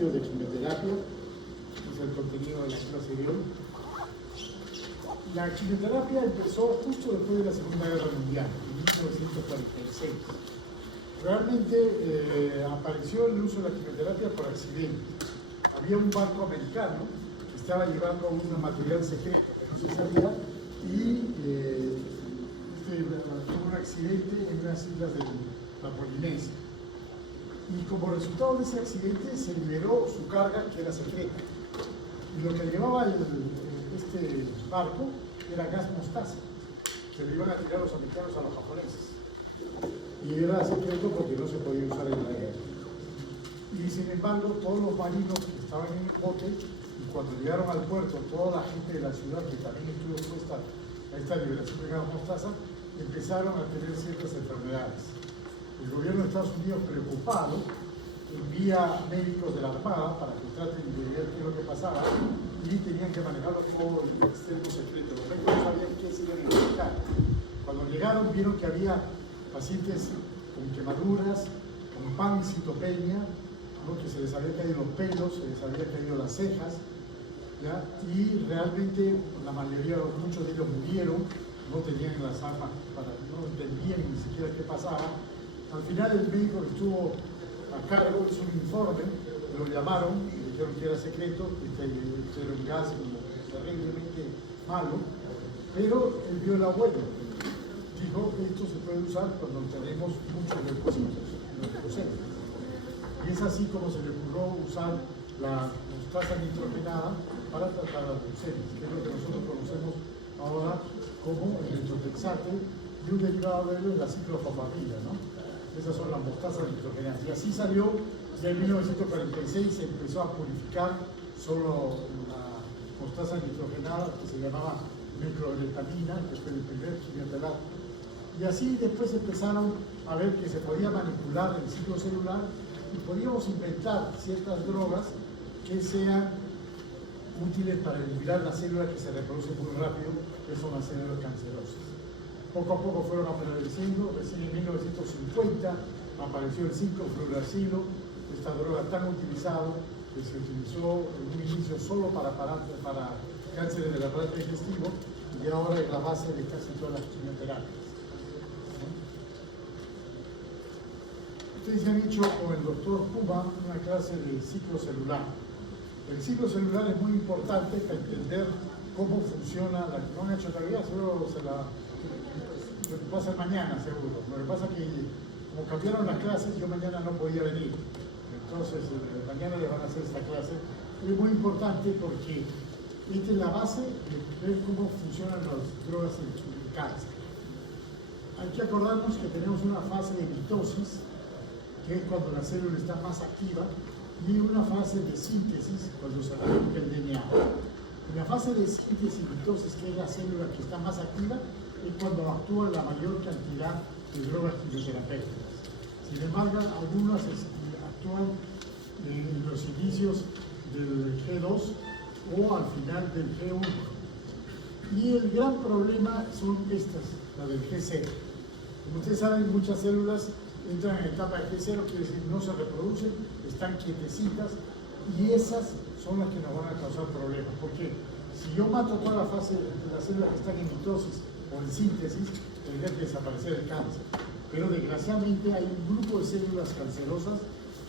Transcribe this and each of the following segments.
principio de quimioterapia, es el contenido de la clase de hoy. La quimioterapia empezó justo después de la Segunda Guerra Mundial, en 1946. Realmente apareció el uso de la quimioterapia por accidente. Había un barco americano que estaba llevando un material secreto que no se sabía y tuvo un accidente en unas islas de la Polinesia. Y como resultado de ese accidente se liberó su carga, que era secreta. Y lo que llevaba este barco era gas mostaza. Se lo iban a tirar los americanos a los japoneses. Y era secreto porque no se podía usar en la guerra. Y sin embargo, todos los marinos que estaban en el bote, y cuando llegaron al puerto, toda la gente de la ciudad que también estuvo expuesta a esta liberación de gas mostaza, empezaron a tener ciertas enfermedades. El gobierno de Estados Unidos, preocupado, envía médicos de la Armada para que traten de ver qué es lo que pasaba y tenían que manejarlo todo en extremo secreto. Los médicos no sabían qué se iban a infectar. Cuando llegaron, vieron que había pacientes con quemaduras, con pancitopenia, ¿no? Que se les había caído los pelos, se les había caído las cejas, ¿ya? Y realmente la mayoría, muchos de ellos murieron, no tenían las armas, no entendían ni siquiera qué pasaba. Al final el médico que estuvo a cargo hizo un informe, lo llamaron y dijeron que era secreto, que era un gas terriblemente malo, pero él vio el abuelo. Dijo que esto se puede usar cuando tenemos muchos leucocitos en los leucocitos. Y es así como se le ocurrió usar la mostaza nitrogenada para tratar las leucemias, que es lo que nosotros conocemos ahora como el metotrexato y un derivado de él es la ciclofosfamida, ¿no? Esas son las mostazas nitrogenadas. Y así salió, ya en 1946 se empezó a purificar solo la mostaza nitrogenada que se llamaba microletamina, que fue el primer quimioterapia. Y así después empezaron a ver que se podía manipular el ciclo celular y podíamos inventar ciertas drogas que sean útiles para eliminar las células que se reproducen muy rápido, que son las células cancerosas. Poco a poco fueron apareciendo, recién en 1950 apareció el 5-fluoracilo, esta droga tan utilizada que se utilizó en un inicio solo para cánceres del aparato digestivo y ahora es la base de casi todas las quimioterapias. Ustedes han hecho con el doctor Puma una clase de ciclo celular. El ciclo celular es muy importante para entender cómo funciona la... No han hecho todavía, seguro se la... Lo que pasa mañana, seguro. Lo que pasa es que, como cambiaron las clases, yo mañana no podía venir. Entonces, mañana le van a hacer esta clase. Es muy importante porque esta es la base de ver cómo funcionan las drogas en el cáncer. Hay que acordarnos que tenemos una fase de mitosis, que es cuando la célula está más activa, y una fase de síntesis, cuando se replica el DNA. En la fase de síntesis y mitosis, que es la célula que está más activa, es cuando actúa la mayor cantidad de drogas quimioterapéuticas. Sin embargo, algunas actúan en los inicios del G2 o al final del G1. Y el gran problema son estas, la del G0. Como ustedes saben, muchas células entran en etapa de G0, quiere decir no se reproducen, están quietecitas, y esas son las que nos van a causar problemas. Porque si yo mato toda la fase de las células que están en mitosis o en síntesis, tendría que desaparecer el cáncer. Pero desgraciadamente hay un grupo de células cancerosas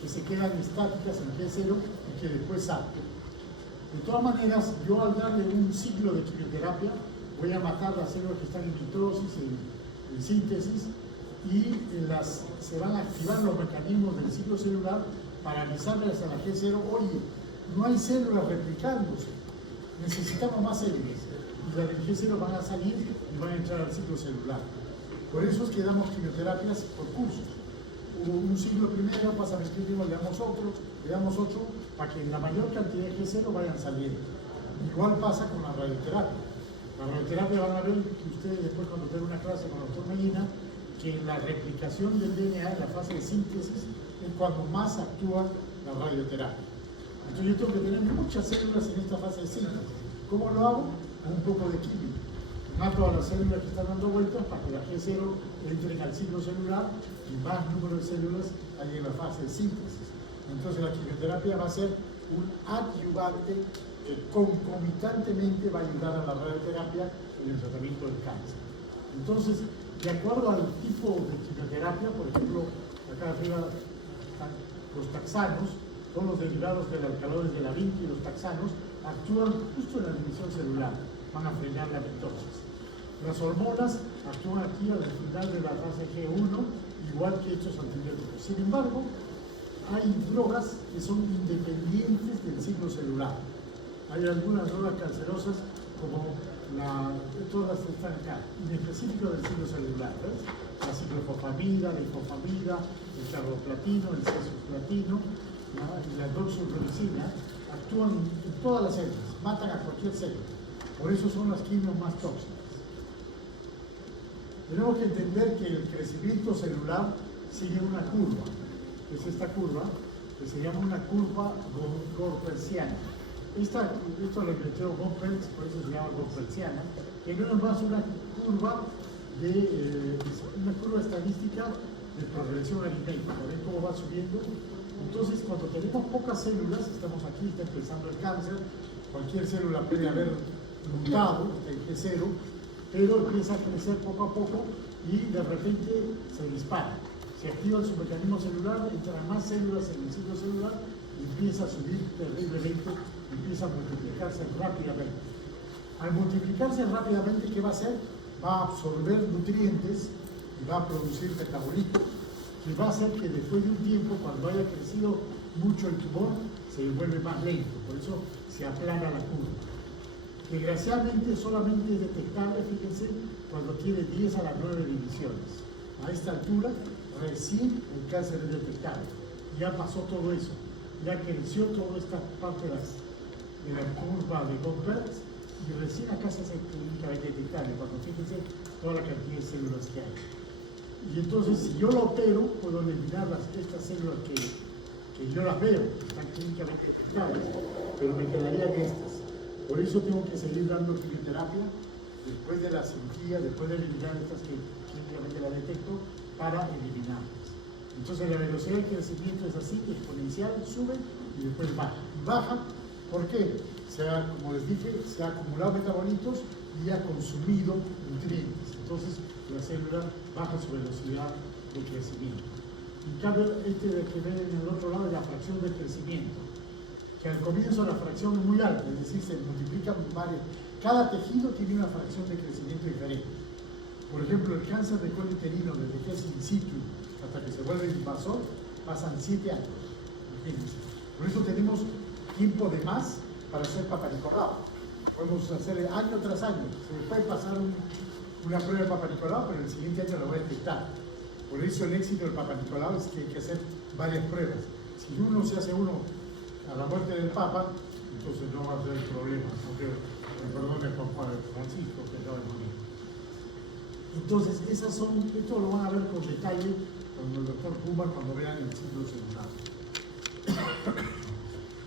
que se quedan estáticas en G0 y que después salen. De todas maneras, yo al darle un ciclo de quimioterapia, voy a matar las células que están en mitosis, en síntesis, y se van a activar los mecanismos del ciclo celular para avisarles a la G0, oye, no hay células replicándose, necesitamos más células. Y las del G0 van a salir y van a entrar al ciclo celular. Por eso es que damos quimioterapias por cursos. Un ciclo primero, pasa el último, le damos otro, para que la mayor cantidad de G0 vayan saliendo. Igual pasa con la radioterapia. La radioterapia van a ver que ustedes después cuando tengan una clase con el doctor Medina, que la replicación del DNA en la fase de síntesis es cuando más actúa la radioterapia. Entonces yo tengo que tener muchas células en esta fase de síntesis. ¿Cómo lo hago? Con un poco de química. Mato a las células que están dando vueltas para que la G0 entren al ciclo celular y más número de células hay en la fase de síntesis. Entonces la quimioterapia va a ser un adyuvante que concomitantemente va a ayudar a la radioterapia en el tratamiento del cáncer. Entonces, de acuerdo al tipo de quimioterapia, por ejemplo, acá arriba están los taxanos, todos los derivados del alcaloides de la Vinci y los taxanos actúan justo en la división celular, van a frenar la mitosis. Las hormonas actúan aquí al final de la fase G1, igual que estos antibióticos. Sin embargo, hay drogas que son independientes del ciclo celular. Hay algunas drogas cancerosas como todas están acá, en específico del ciclo celular, ¿ves? La ciclofosfamida, la ifosfamida, el carboplatino, el cesusplatino, y la doxorubicina actúan en todas las células, matan a cualquier célula. Por eso son las quimios más tóxicas. Tenemos que entender que el crecimiento celular sigue una curva, que es esta curva, que se llama una curva Goplersiana. Esto lo inventó Goplerz, por eso se llama Goplersiana, que no es más una curva estadística de progresión aritmética. ¿Ven cómo va subiendo? Entonces, cuando tenemos pocas células, estamos aquí, está empezando el cáncer, cualquier célula puede haber mutado, el G0, pero empieza a crecer poco a poco y de repente se dispara. Se activa su mecanismo celular, entran más células en el ciclo celular y empieza a subir terriblemente, empieza a multiplicarse rápidamente. Al multiplicarse rápidamente, ¿qué va a hacer? Va a absorber nutrientes y va a producir metabolitos, que va a hacer que después de un tiempo, cuando haya crecido mucho el tumor, se vuelve más lento, por eso se aplana la curva. Desgraciadamente solamente es detectable, fíjense, cuando tiene 10 a la 9 divisiones. A esta altura, recién el cáncer es detectable. Ya pasó todo eso, ya creció toda esta parte de la curva de Goplerz y recién acá se hace clínicamente detectable, cuando fíjense toda la cantidad de células que hay. Y entonces, si yo lo opero, puedo eliminar estas células que yo las veo, que están clínicamente detectables, pero me quedarían estas. Por eso tengo que seguir dando quimioterapia después de la cirugía, después de eliminar estas que clínicamente las detecto, para eliminarlas. Entonces la velocidad de crecimiento es así, exponencial, sube y después baja. Baja, ¿por qué? Como les dije, se ha acumulado metabolitos y ha consumido nutrientes. Entonces la célula baja su velocidad de crecimiento. En cambio, de que ven en el otro lado es la fracción de crecimiento, que al comienzo la fracción es muy alta, es decir, se multiplican varios. Cada tejido tiene una fracción de crecimiento diferente. Por ejemplo, el cáncer de colon uterino, desde que es in situ hasta que se vuelve invasor, pasan 7 años. Imagínense. Por eso tenemos tiempo de más para hacer Papa Nicolau. Podemos hacer año tras año. Se puede pasar una prueba de Papa Nicolau, pero el siguiente año la voy a detectar. Por eso el éxito del Papa Nicolau es que hay que hacer varias pruebas. Si uno se hace uno a la muerte del Papa, entonces no va a ser problema. Aunque me perdone Juan Francisco, que acaba de morir. Entonces, esto lo van a ver con detalle con el doctor Puma cuando vean el ciclo celular.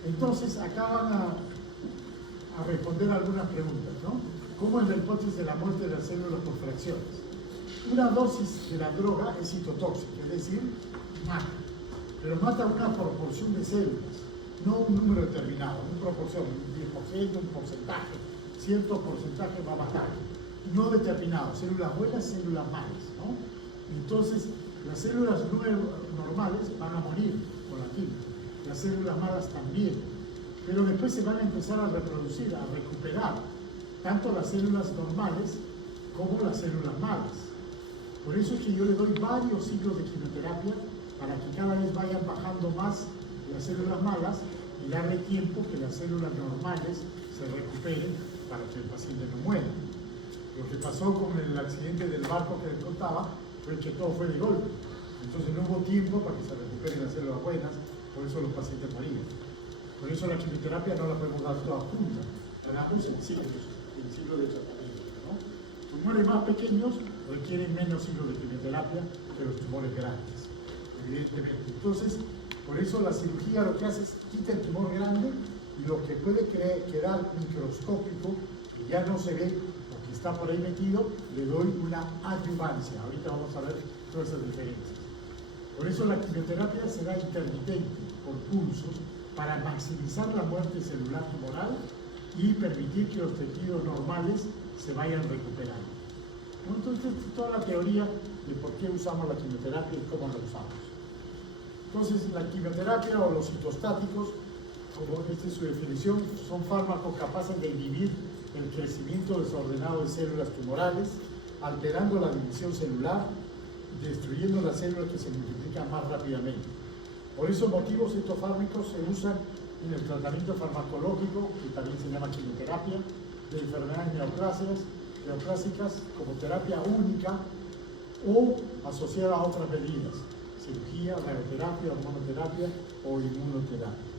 Entonces, acá van a responder algunas preguntas, ¿no? ¿Cómo es la hipótesis de la muerte de las células por fracciones? Una dosis de la droga es citotóxica, es decir, mata. Pero mata una proporción de células, no un número determinado, una proporción, un 10%, un porcentaje. Cierto porcentaje va a matar. No determinado, células buenas, células malas, ¿no? Entonces, las células normales van a morir con la quimio, las células malas también, pero después se van a empezar a reproducir, a recuperar, tanto las células normales como las células malas. Por eso es que yo le doy varios ciclos de quimioterapia para que cada vez vayan bajando más las células malas y darle tiempo que las células normales se recuperen para que el paciente no muera. Lo que pasó con el accidente del barco que les contaba fue que todo fue de golpe. Entonces no hubo tiempo para que se recuperen las células buenas, por eso los pacientes morían. Por eso la quimioterapia no la podemos dar toda junta, la damos en ciclo de tratamiento, ¿no? Tumores más pequeños requieren menos ciclos de quimioterapia que los tumores grandes, evidentemente. Entonces, por eso la cirugía lo que hace es quita el tumor grande y lo que puede quedar microscópico y ya no se ve porque está por ahí metido, le doy una adyuvancia. Ahorita vamos a ver todas esas diferencias. Por eso la quimioterapia será intermitente. por pulsos para maximizar la muerte celular tumoral y permitir que los tejidos normales se vayan recuperando. Entonces, toda la teoría de por qué usamos la quimioterapia y cómo la usamos. Entonces, la quimioterapia o los citostáticos, como esta es su definición, son fármacos capaces de inhibir el crecimiento desordenado de células tumorales, alterando la división celular, destruyendo las células que se multiplican más rápidamente. Por esos motivos, estos fármacos se usan en el tratamiento farmacológico, que también se llama quimioterapia, de enfermedades neoplásicas como terapia única o asociada a otras medidas, cirugía, radioterapia, hormonoterapia o inmunoterapia.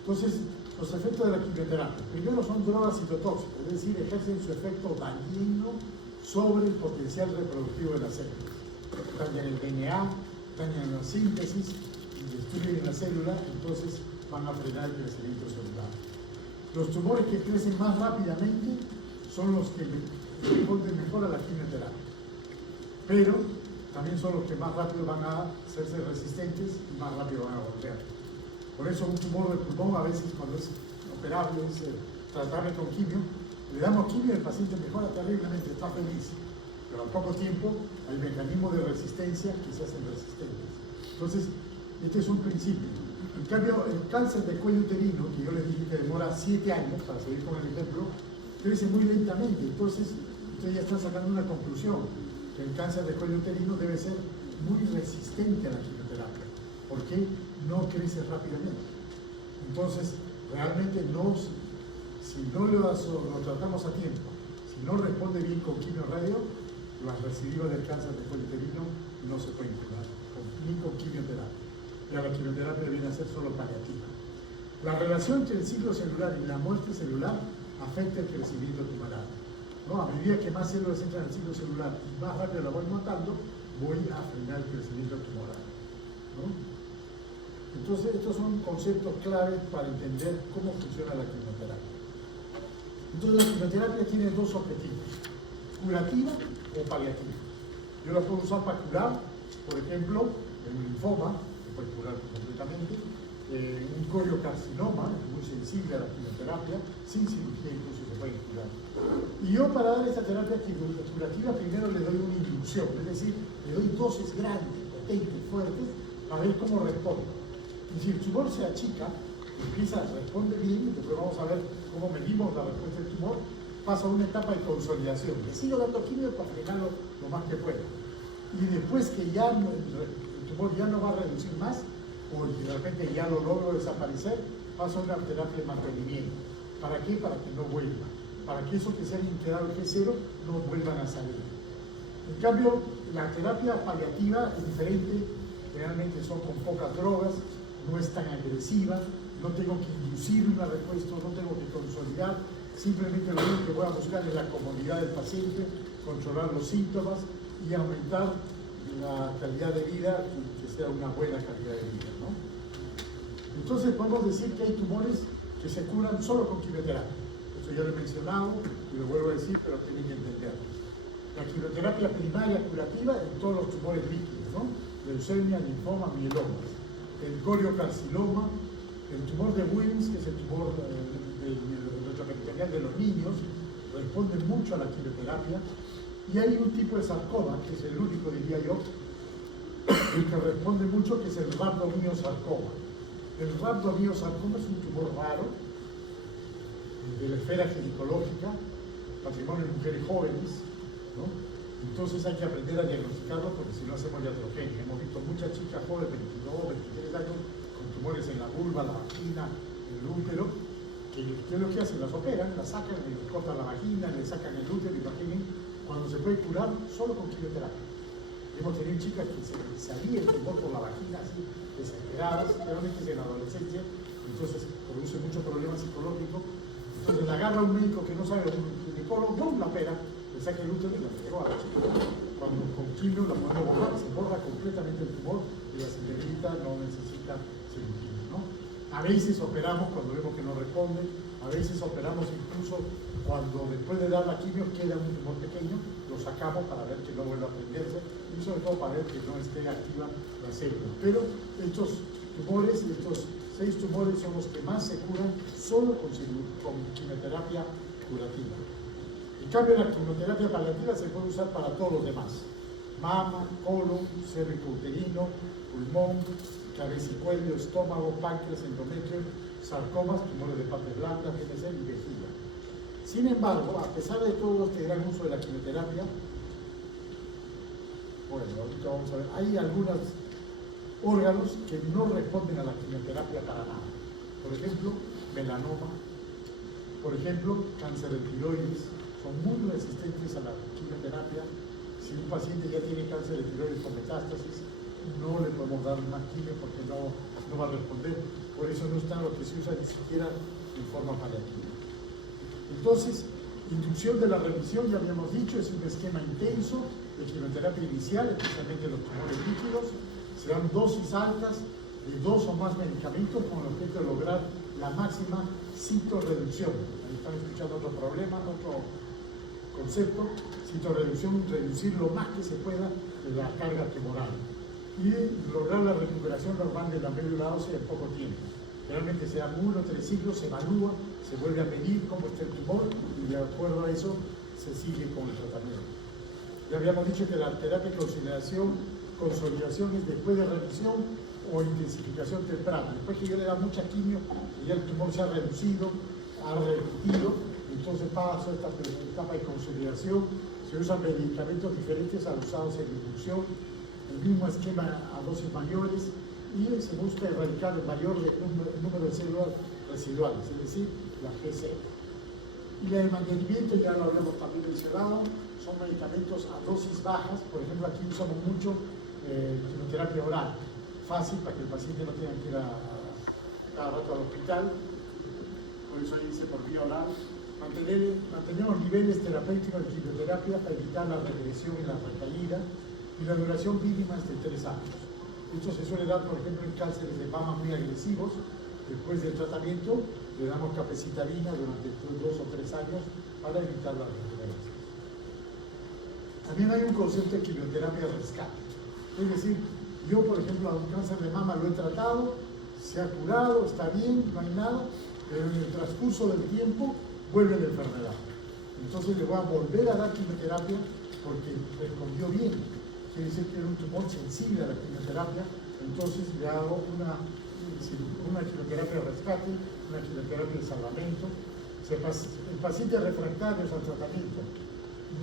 Entonces, los efectos de la quimioterapia. Primero son drogas citotóxicas, es decir, ejercen su efecto dañino sobre el potencial reproductivo de las células. Dañan el DNA, dañan la síntesis, destruyen la célula, entonces van a frenar el crecimiento celular. Los tumores que crecen más rápidamente son los que responden mejor a la quimioterapia, pero también son los que más rápido van a hacerse resistentes y más rápido van a volver. Por eso un tumor de pulmón a veces cuando es operable, es tratable con quimio, le damos quimio y el paciente mejora terriblemente, está feliz, pero al poco tiempo hay mecanismos de resistencia que se hacen resistentes. Entonces, este es un principio. En cambio, el cáncer de cuello uterino, que yo les dije que demora 7 años, para seguir con el ejemplo, crece muy lentamente. Entonces, ustedes ya están sacando una conclusión, que el cáncer de cuello uterino debe ser muy resistente a la quimioterapia, porque no crece rápidamente. Entonces, realmente si no lo tratamos a tiempo, si no responde bien con quimio-radio, las recidivas del cáncer de cuello uterino no se pueden curar, ni con quimioterapia. Ya la quimioterapia viene a ser solo paliativa. La relación entre el ciclo celular y la muerte celular afecta el crecimiento tumoral, ¿no? A medida que más células entran al ciclo celular y más rápido la voy matando, voy a frenar el crecimiento tumoral, ¿no? Entonces, estos son conceptos claves para entender cómo funciona la quimioterapia. Entonces, la quimioterapia tiene dos objetivos, curativa o paliativa. Yo la puedo usar para curar, por ejemplo, el linfoma, puede curar completamente, un coriocarcinoma, muy sensible a la quimioterapia, sin cirugía incluso se puede curar. Y yo para dar esta terapia curativa primero le doy una inducción, es decir, le doy dosis grandes, potentes, fuertes, a ver cómo responde. Y si el tumor se achica, responde bien, después vamos a ver cómo medimos la respuesta del tumor, pasa a una etapa de consolidación. Le sigo dando quimio para frenarlo lo más que pueda. Y después que ya el tumor ya no va a reducir más, o de repente ya lo logro desaparecer, pasa a una terapia de mantenimiento. ¿Para qué? Para que no vuelva. Para que eso que se haya integrado el G0 no vuelvan a salir. En cambio, la terapia paliativa es diferente, realmente son con pocas drogas, no es tan agresiva, no tengo que inducir una respuesta, no tengo que consolidar, simplemente lo único que voy a buscar es la comodidad del paciente, controlar los síntomas y aumentar la calidad de vida y que sea una buena calidad de vida, ¿no? Entonces podemos decir que hay tumores que se curan solo con quimioterapia. Esto ya lo he mencionado y lo vuelvo a decir, pero tienen que entenderlo. La quimioterapia primaria curativa en todos los tumores líquidos, ¿no? Leucemia, linfoma, mielomas. El coriocarcinoma, el tumor de Wilms, que es el tumor retroperitoneal de los niños, responde mucho a la quimioterapia. Y hay un tipo de sarcoma, que es el único, diría yo, el que responde mucho, que es el rhabdomyosarcoma. El rhabdomyosarcoma es un tumor raro de la esfera ginecológica, patrimonio de mujeres jóvenes, ¿no? Entonces hay que aprender a diagnosticarlo porque si no hacemos iatrogenia. Hemos visto muchas chicas jóvenes, 22, 23 años, con tumores en la vulva, la vagina, el útero, que ¿qué es lo que hacen? Las operan, las sacan, le cortan la vagina, le sacan el útero, imaginen, cuando se puede curar solo con quimioterapia. Hemos tenido chicas que se salía el tumor por la vagina, así, desesperadas, realmente en la adolescencia, entonces produce mucho problema psicológico. Entonces la agarra un médico que no sabe, un ginecólogo, ¡pum!, la opera, le saca el útero y la pegó a la chica. Cuando con quimio la podemos borrar, se borra completamente el tumor y la sensibilidad no necesita cirugía, ¿no? A veces operamos cuando vemos que no responde, A veces operamos incluso cuando después de dar la quimio queda un tumor pequeño, lo sacamos para ver que no vuelva a prenderse y sobre todo para ver que no esté activa la célula. Pero estos tumores, estos 6 tumores son los que más se curan solo con quimioterapia curativa. En cambio, la quimioterapia paliativa se puede usar para todos los demás: mama, colon, cervicouterino, pulmón, cabeza y cuello, estómago, páncreas, endometrio, sarcomas, tumores de parte blanda, PNC y vejiga. Sin embargo, a pesar de todo este gran uso de la quimioterapia, bueno, ahorita vamos a ver, hay algunos órganos que no responden a la quimioterapia para nada. Por ejemplo, melanoma, por ejemplo, cáncer de tiroides, son muy resistentes a la quimioterapia. Si un paciente ya tiene cáncer de tiroides con metástasis, no le podemos dar más quimio porque no va a responder. Por eso no está lo que se usa ni siquiera en forma paliativa. Entonces, inducción de la remisión, ya habíamos dicho, es un esquema intenso de quimioterapia inicial, especialmente los tumores líquidos. Se dan dosis altas de 2 o más medicamentos con el objeto de lograr la máxima citorreducción. Ahí están escuchando otro problema, otro concepto: citorreducción, reducir lo más que se pueda de la carga tumoral y lograr la recuperación normal de la médula ósea en poco tiempo. Generalmente se dan 1 o 3 ciclos, se evalúa, se vuelve a medir cómo está el tumor y de acuerdo a eso se sigue con el tratamiento. Ya habíamos dicho que la terapia de consolidación es después de remisión o intensificación temprana. Después que yo le da mucha quimio y ya el tumor se ha reducido, ha repetido, entonces pasa esta etapa de consolidación. Se usan medicamentos diferentes a los usados en inducción, el mismo esquema a dosis mayores, y se busca erradicar el mayor número de células residuales, es decir, la GC. Y el mantenimiento, ya lo habíamos también mencionado, son medicamentos a dosis bajas. Por ejemplo, aquí usamos mucho quimioterapia oral, fácil para que el paciente no tenga que ir cada rato al hospital, por eso ahí dice por vía oral. Mantenemos niveles terapéuticos de quimioterapia para evitar la regresión y la recaída, y la duración mínima es de 3 años. Esto se suele dar, por ejemplo, en cánceres de mama muy agresivos. Después del tratamiento le damos capecitabina durante 2 o 3 años para evitar la recurrencia. También hay un concepto de quimioterapia de rescate. Es decir, yo, por ejemplo, a un cáncer de mama lo he tratado, se ha curado, está bien, no hay nada, pero en el transcurso del tiempo vuelve la enfermedad. Entonces le voy a volver a dar quimioterapia porque respondió bien. Quiere decir que era un tumor sensible a la quimioterapia, entonces le hago una quimioterapia de rescate, una quimioterapia de salvamento. El paciente refractario al tratamiento,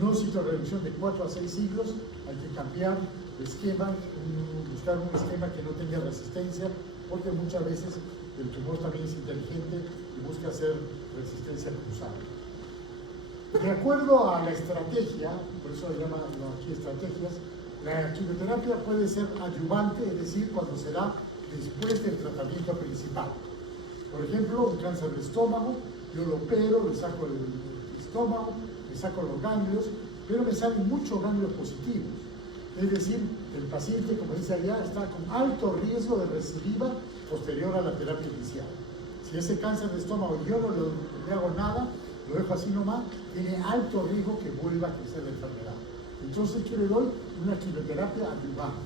no citorreducción de 4 a 6 siglos, hay que cambiar de esquema, buscar un esquema que no tenga resistencia, porque muchas veces el tumor también es inteligente y busca hacer resistencia cruzada. De acuerdo a la estrategia, por eso le llaman aquí estrategias, la quimioterapia puede ser adyuvante, es decir, cuando se da después del tratamiento principal. Por ejemplo, un cáncer de estómago, yo lo opero, le saco el estómago, le saco los ganglios, pero me salen muchos ganglios positivos. Es decir, el paciente, como dice allá, está con alto riesgo de recidiva posterior a la terapia inicial. Si ese cáncer de estómago yo no le hago nada, lo dejo así nomás, tiene alto riesgo que vuelva a crecer la enfermedad. Entonces yo le doy una quimioterapia adyuvante,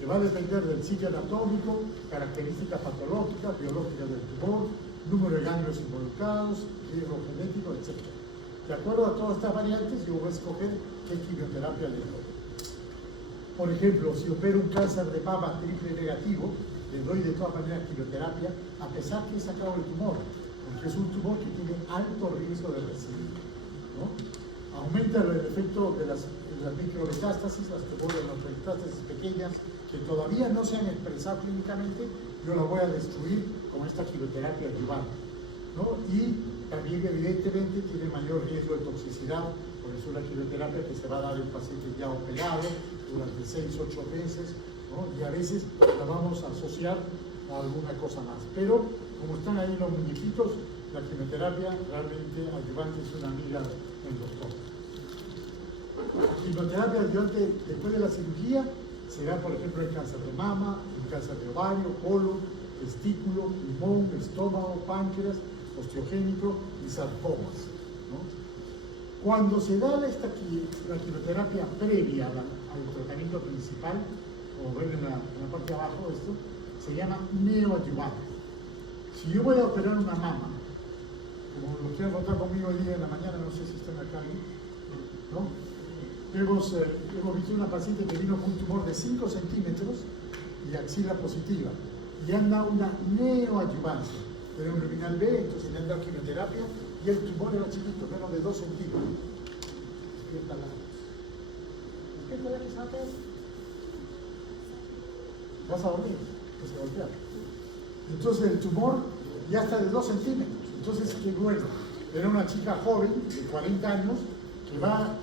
que va a depender del sitio anatómico, características patológicas, biológicas del tumor, número de ganglios involucrados, riesgo genético, etc. De acuerdo a todas estas variantes, yo voy a escoger qué quimioterapia le doy. Por ejemplo, si opero un cáncer de mama triple negativo, le doy de todas maneras quimioterapia, a pesar que he sacado el tumor, porque es un tumor que tiene alto riesgo de recidiva, ¿no? Aumenta el efecto de las micrometástasis, las metástasis pequeñas que todavía no se han expresado clínicamente, yo las voy a destruir con esta quimioterapia adyuvante, ¿no? Y también evidentemente tiene mayor riesgo de toxicidad, por eso la quimioterapia que se va a dar en pacientes ya operados durante 6 o 8 meses, ¿no? Y a veces la vamos a asociar a alguna cosa más, pero como están ahí los muñequitos, la quimioterapia realmente adyuvante es una amiga del doctor. La quimioterapia adyuvante después de la cirugía se da, por ejemplo, en cáncer de mama, en cáncer de ovario, colon, testículo, pulmón, estómago, páncreas, osteogénico y sarcomas, ¿no? Cuando se da la quimioterapia previa al tratamiento principal, como ven en la parte de abajo, esto se llama neoadyuvante. Si yo voy a operar una mama, como lo quieren votar conmigo hoy día en la mañana, no sé si están acá, ¿no? Hemos visto una paciente que vino con un tumor de 5 centímetros y axila positiva, y han dado una neoadyuvancia. Era un luminal B, entonces le han dado quimioterapia y el tumor era chiquito, menos de 2 centímetros. Despierta la que se va a caer. Vas a dormir, que se golpea. Entonces el tumor ya está de 2 centímetros. Entonces, qué bueno. Era una chica joven de 40 años que va a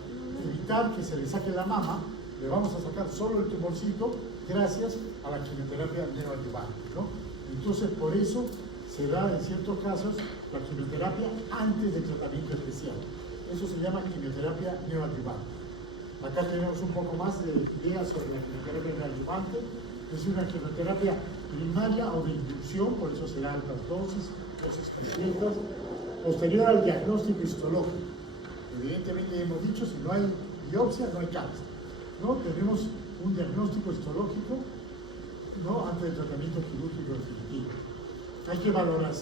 evitar que se le saque la mama. Le vamos a sacar solo el tumorcito gracias a la quimioterapia neoadyuvante, ¿no? Entonces, por eso se da en ciertos casos la quimioterapia antes del tratamiento especial. Eso se llama quimioterapia neoadyuvante. Acá tenemos un poco más de ideas sobre la quimioterapia neoadyuvante. Es una quimioterapia primaria o de inducción, por eso será altas dosis completas, posterior al diagnóstico histológico. Evidentemente hemos dicho, si no hay biopsia, no hay cáncer, ¿no? Tenemos un diagnóstico histológico, ¿no? Antes del tratamiento quirúrgico definitivo. Hay que valorar,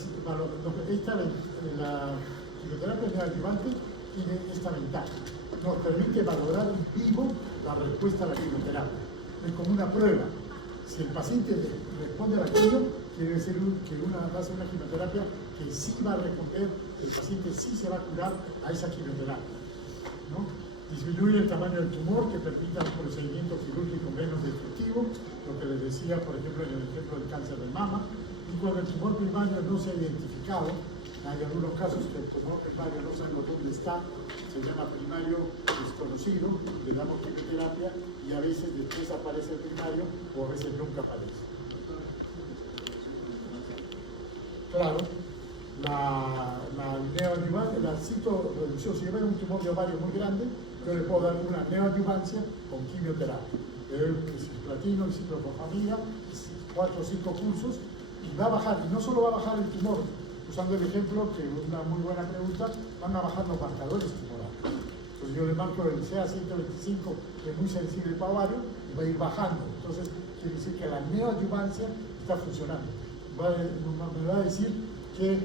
la quimioterapia neoadyuvante tiene esta ventaja. Nos permite valorar en vivo la respuesta a la quimioterapia. Es como una prueba. Si el paciente responde a la quimio, quiere decir que va a ser una quimioterapia que sí va a responder, el paciente sí se va a curar a esa quimioterapia, ¿no? Disminuye el tamaño del tumor, que permita un procedimiento quirúrgico menos destructivo, lo que les decía, por ejemplo, en el ejemplo del cáncer de mama. Y cuando el tumor primario no se ha identificado, hay algunos casos que el tumor primario no sabemos dónde está, se llama primario desconocido, le damos quimioterapia y a veces después aparece el primario o a veces nunca aparece. Claro, la neoadyuvancia, la citoreducción, si yo veo un tumor de ovario muy grande, yo le puedo dar una neoadyuvancia con quimioterapia. El cisplatino, el ciprofosfamida, 4 o 5 cursos, y va a bajar, y no solo va a bajar el tumor, usando el ejemplo, que es una muy buena pregunta, van a bajar los marcadores tumorales. Entonces yo le marco el CA125, que es muy sensible para ovario, y va a ir bajando. Entonces quiere decir que la neoadyuvancia está funcionando. Me va a decir que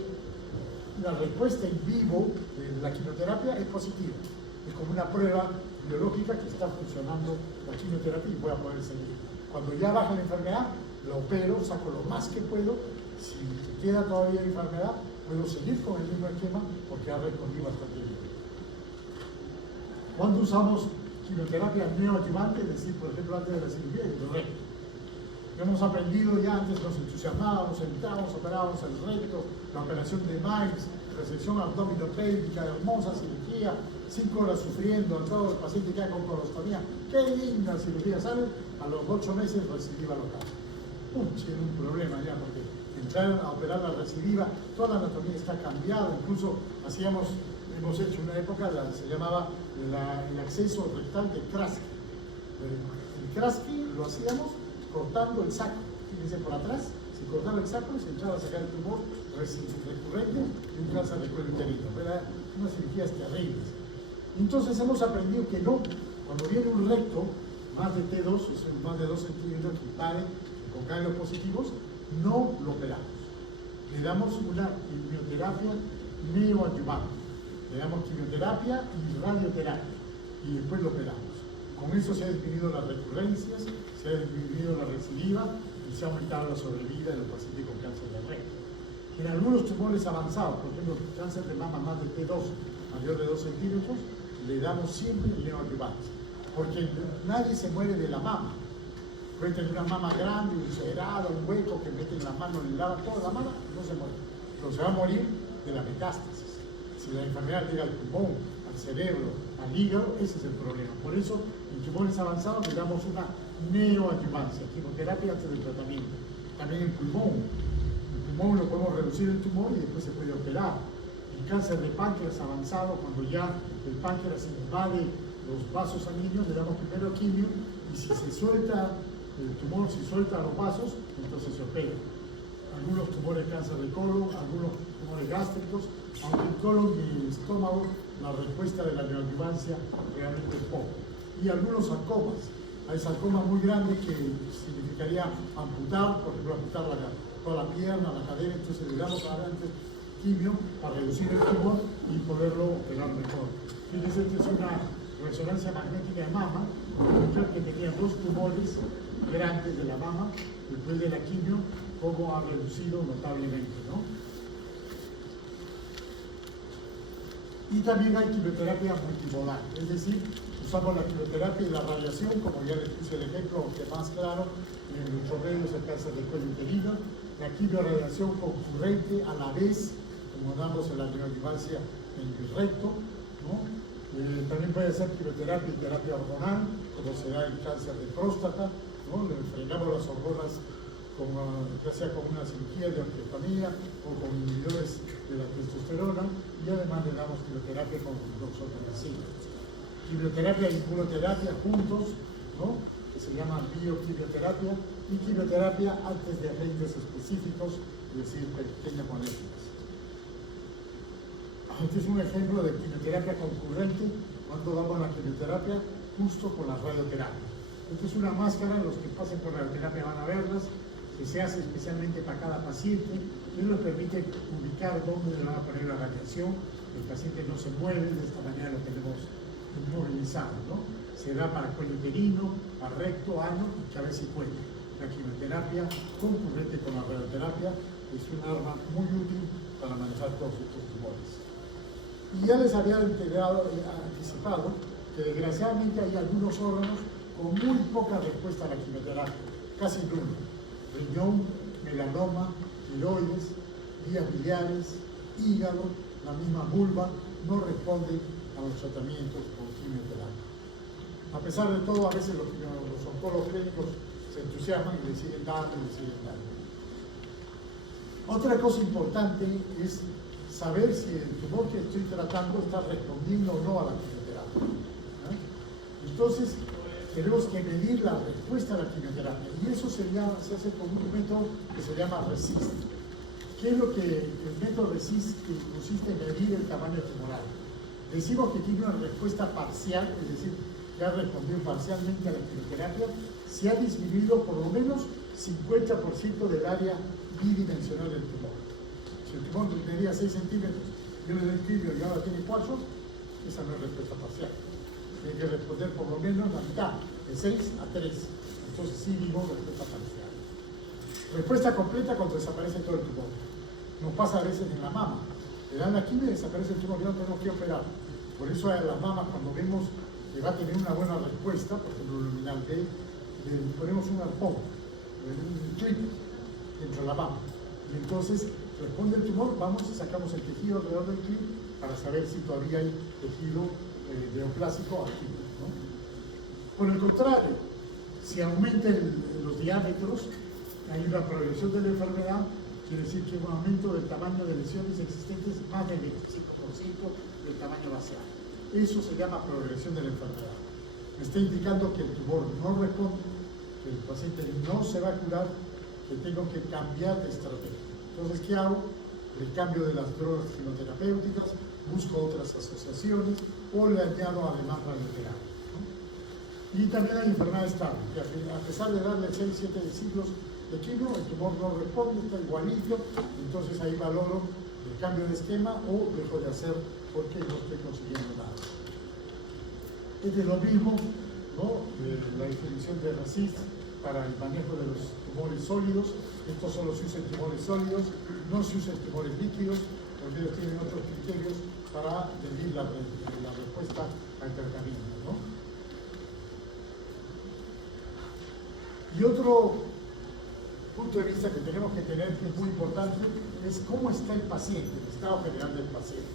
la respuesta en vivo de la quimioterapia es positiva. Es como una prueba biológica que está funcionando la quimioterapia y voy a poder seguir. Cuando ya baja la enfermedad, lo opero, saco lo más que puedo. Si queda todavía la enfermedad, puedo seguir con el mismo esquema porque ha respondido bastante bien. ¿Cuándo usamos quimioterapia neoadyuvante? Es decir, por ejemplo, antes de la cirugía, el recto. Hemos aprendido ya, antes nos entusiasmábamos, entrábamos, operábamos el recto, la operación de Miles, resección abdominopélvica, hermosa cirugía, 5 horas sufriendo, al lado del paciente queda con colostomía. ¡Qué linda cirugía! Sale, a los 8 meses recidiva local. Tiene un problema ya, porque entrar a operar la recidiva, toda la anatomía está cambiada, incluso hemos hecho una época, se llamaba el acceso rectal de Kraski. El Kraski lo hacíamos cortando el saco, fíjense por atrás, se cortaba el saco y se entraba a sacar el tumor recurrente y un cáncer de cuello uterino. Eran unas cirugías terribles. Entonces hemos aprendido que no, cuando viene un recto, más de T2, o sea, más de 2 centímetros que pare, con ganglios positivos, no lo operamos. Le damos una quimioterapia neoadyuvante. Le damos quimioterapia y radioterapia y después lo operamos. Con eso se ha disminuido las recurrencias, se ha disminuido la recidiva y se ha aumentado la sobrevida de los pacientes con cáncer de recto. En algunos tumores avanzados, por ejemplo, cáncer de mama más de T2, mayor de 2 centímetros, le damos siempre el neoadyuvante, porque nadie se muere de la mama. Puede tener una mama grande, ulcerada, un hueco que meten la mano, le lavan toda la mama, no se muere. Pero se va a morir de la metástasis. Si la enfermedad llega al pulmón, al cerebro, al hígado, ese es el problema. Por eso, en tumores avanzados le damos una neoadyuvancia, quimioterapia antes del tratamiento. También en pulmón. En pulmón lo podemos reducir el tumor y después se puede operar. En cáncer de páncreas avanzado, cuando ya el páncreas invade los vasos sanguíneos, le damos primero quimio y si se suelta el tumor, si suelta los vasos, entonces se opera. Algunos tumores de cáncer de colon, algunos tumores gástricos, aunque el colon y el estómago, la respuesta de la neoadyuvancia realmente es poco. Y algunos sarcomas. Hay sarcomas muy grandes que significaría amputar, por ejemplo, amputar toda la pierna, la cadera, entonces le damos adelante quimio para reducir el tumor y poderlo operar mejor. Fíjense que es una resonancia magnética de mama, que tenía 2 tumores grandes de la mama, después de la quimio, cómo ha reducido notablemente, ¿no? Y también hay quimioterapia multimodal, es decir, usamos la quimioterapia y la radiación, como ya les puse el ejemplo, aunque más claro, en nuestros medios el cáncer de cuello uterino, la quimioradiación concurrente a la vez, como damos en la neoadyuvancia en el recto, ¿no? También puede ser quimioterapia y terapia hormonal, como se da en cáncer de próstata, ¿no? Le frenamos las hormonas ya sea con una cirugía de orquiectomía o con inhibidores de la testosterona, y además le damos quimioterapia con doxorubicina. Quimioterapia e inmunoterapia juntos, ¿no? Que se llama bioquimioterapia, y quimioterapia antes de agentes específicos, es decir, pequeñas moléculas. Este es un ejemplo de quimioterapia concurrente cuando damos la quimioterapia justo con la radioterapia. Esta es una máscara, los que pasen por radioterapia van a verlas, que se hace especialmente para cada paciente, que nos permite ubicar dónde le van a poner la radiación. El paciente no se mueve, de esta manera lo tenemos inmovilizado, ¿no? Se da para cuello uterino, para recto, ano y cabeza y cuello. La quimioterapia concurrente con la radioterapia es un arma muy útil para manejar todos estos tumores. Y ya les había anticipado que desgraciadamente hay algunos órganos con muy poca respuesta a la quimioterapia, casi nula. Riñón, melanoma, tiroides, vías biliares, hígado, la misma vulva, no responden a los tratamientos con quimioterapia. A pesar de todo, a veces los oncólogos clínicos se entusiasman y le siguen dando. Otra cosa importante es saber si el tumor que estoy tratando está respondiendo o no a la quimioterapia. Entonces, tenemos que medir la respuesta a la quimioterapia, y eso se hace con un método que se llama RECIST. ¿Qué es lo que el método RECIST consiste en medir el tamaño tumoral? Decimos que tiene una respuesta parcial, es decir, que ha respondido parcialmente a la quimioterapia, si ha disminuido por lo menos 50% del área bidimensional del tumor. Si el tumor medía 6 centímetros, yo le doy quimio y ahora tiene 4, esa no es respuesta parcial. Tiene que responder por lo menos la mitad, de 6 a 3. Entonces sí digo respuesta parcial. Respuesta completa cuando desaparece todo el tumor. Nos pasa a veces en la mama. Le dan la quimio y desaparece el tumor, ya no tenemos que operar. Por eso a las mamas, cuando vemos que va a tener una buena respuesta, por ejemplo, el luminal B, le ponemos un arpón, un clip dentro de la mama. Y entonces responde el tumor, vamos y sacamos el tejido alrededor del clip para saber si todavía hay tejido neoplásico activo, ¿no? Por el contrario, si aumentan los diámetros, hay una progresión de la enfermedad, quiere decir que un aumento del tamaño de lesiones existentes más del 25% del tamaño basal. Eso se llama progresión de la enfermedad. Me está indicando que el tumor no responde, que el paciente no se va a curar, que tengo que cambiar de estrategia. Entonces, ¿qué hago? El cambio de las drogas quimioterapéuticas, busco otras asociaciones o le añado además radioterapia, ¿no? Y también hay enfermedad estable, que a pesar de darle 6-7 ciclos de quimio, el tumor no responde, está igualito, entonces ahí valoro el cambio de esquema o dejo de hacer porque no estoy consiguiendo nada. Es de lo mismo, ¿no? La definición de RECIST para el manejo de los tumores sólidos. Esto solo se usa en tumores sólidos, no se usa en tumores líquidos, porque ellos tienen otros criterios para medir la respuesta al tratamiento, ¿no? Y otro punto de vista que tenemos que tener, que es muy importante, es cómo está el paciente, el estado general del paciente.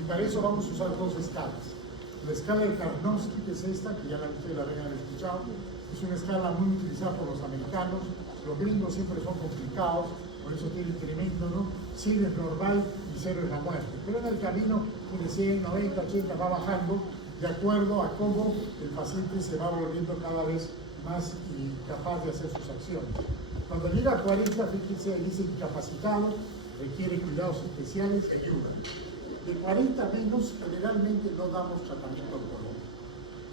Y para eso vamos a usar 2 escalas. La escala de Karnofsky, que es esta, que ya ustedes la habían escuchado, es una escala muy utilizada por los americanos. Los gringos siempre son complicados, por eso tienen tremendo, ¿no? 100 es normal y 0 es la muerte. Pero en el camino tiene 100, 90, 80, va bajando de acuerdo a cómo el paciente se va volviendo cada vez más capaz de hacer sus acciones. Cuando llega a 40, fíjense, dice incapacitado, requiere cuidados especiales y ayuda. De 40 menos, generalmente no damos tratamiento oncológico.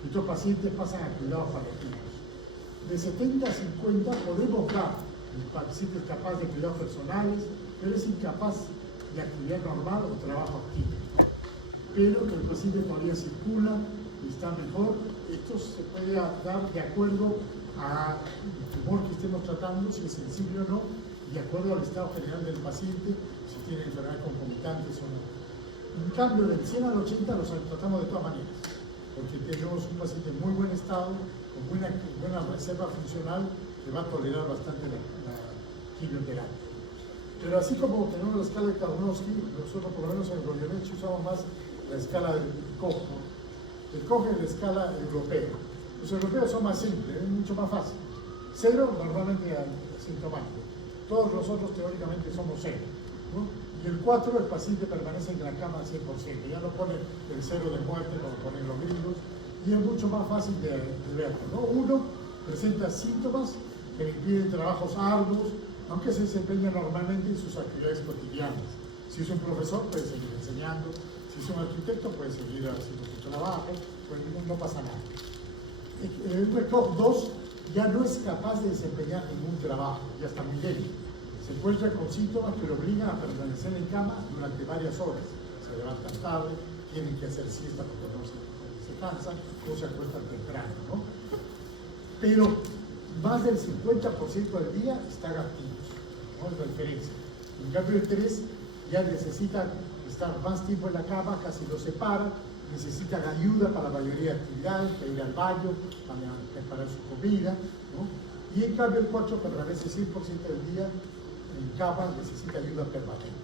Estos pacientes pasan a cuidados paliativos. De 70 a 50 podemos dar. El paciente es capaz de cuidados personales, pero es incapaz de actividad normal o trabajo activo. Pero que el paciente todavía circula y está mejor, esto se puede dar de acuerdo al tumor que estemos tratando, si es sensible o no, y de acuerdo al estado general del paciente, si tiene enfermedades concomitantes o no. En cambio, del 100 al 80 los tratamos de todas maneras, porque tenemos un paciente en muy buen estado, con buena reserva funcional, que va a tolerar bastante la quimioterapia. Pero así como tenemos la escala de Tarnowski, nosotros por lo menos en Goyeneche usamos más la escala del Koch. El Koch es la escala europea. Los europeos son más simples, es mucho más fácil. 0 normalmente asintomático. Todos los otros teóricamente somos 0, ¿no? Y el 4, el paciente permanece en la cama al 100%. Ya no pone el 0 de muerte como ponen los gringos. Y es mucho más fácil de verlo, ¿no? 1 presenta síntomas que le impiden trabajos arduos, aunque se desempeña normalmente en sus actividades cotidianas. Si es un profesor, puede seguir enseñando. Si es un arquitecto, puede seguir haciendo su trabajo, pues no pasa nada. El VCOG 2 ya no es capaz de desempeñar ningún trabajo, ya está muy débil. Se encuentra con síntomas que lo obligan a permanecer en cama durante varias horas. Se levantan tarde, tienen que hacer siesta porque no se cansan, o se acuestan temprano, ¿no? Pero más del 50% del día están activos, ¿no? Es la diferencia. En cambio el 3 ya necesitan estar más tiempo en la cama, casi no se paran, necesitan ayuda para la mayoría de actividades, para ir al baño, para preparar su comida, ¿no? Y en cambio el 4 permanece 100% del día en cama, necesita ayuda permanente.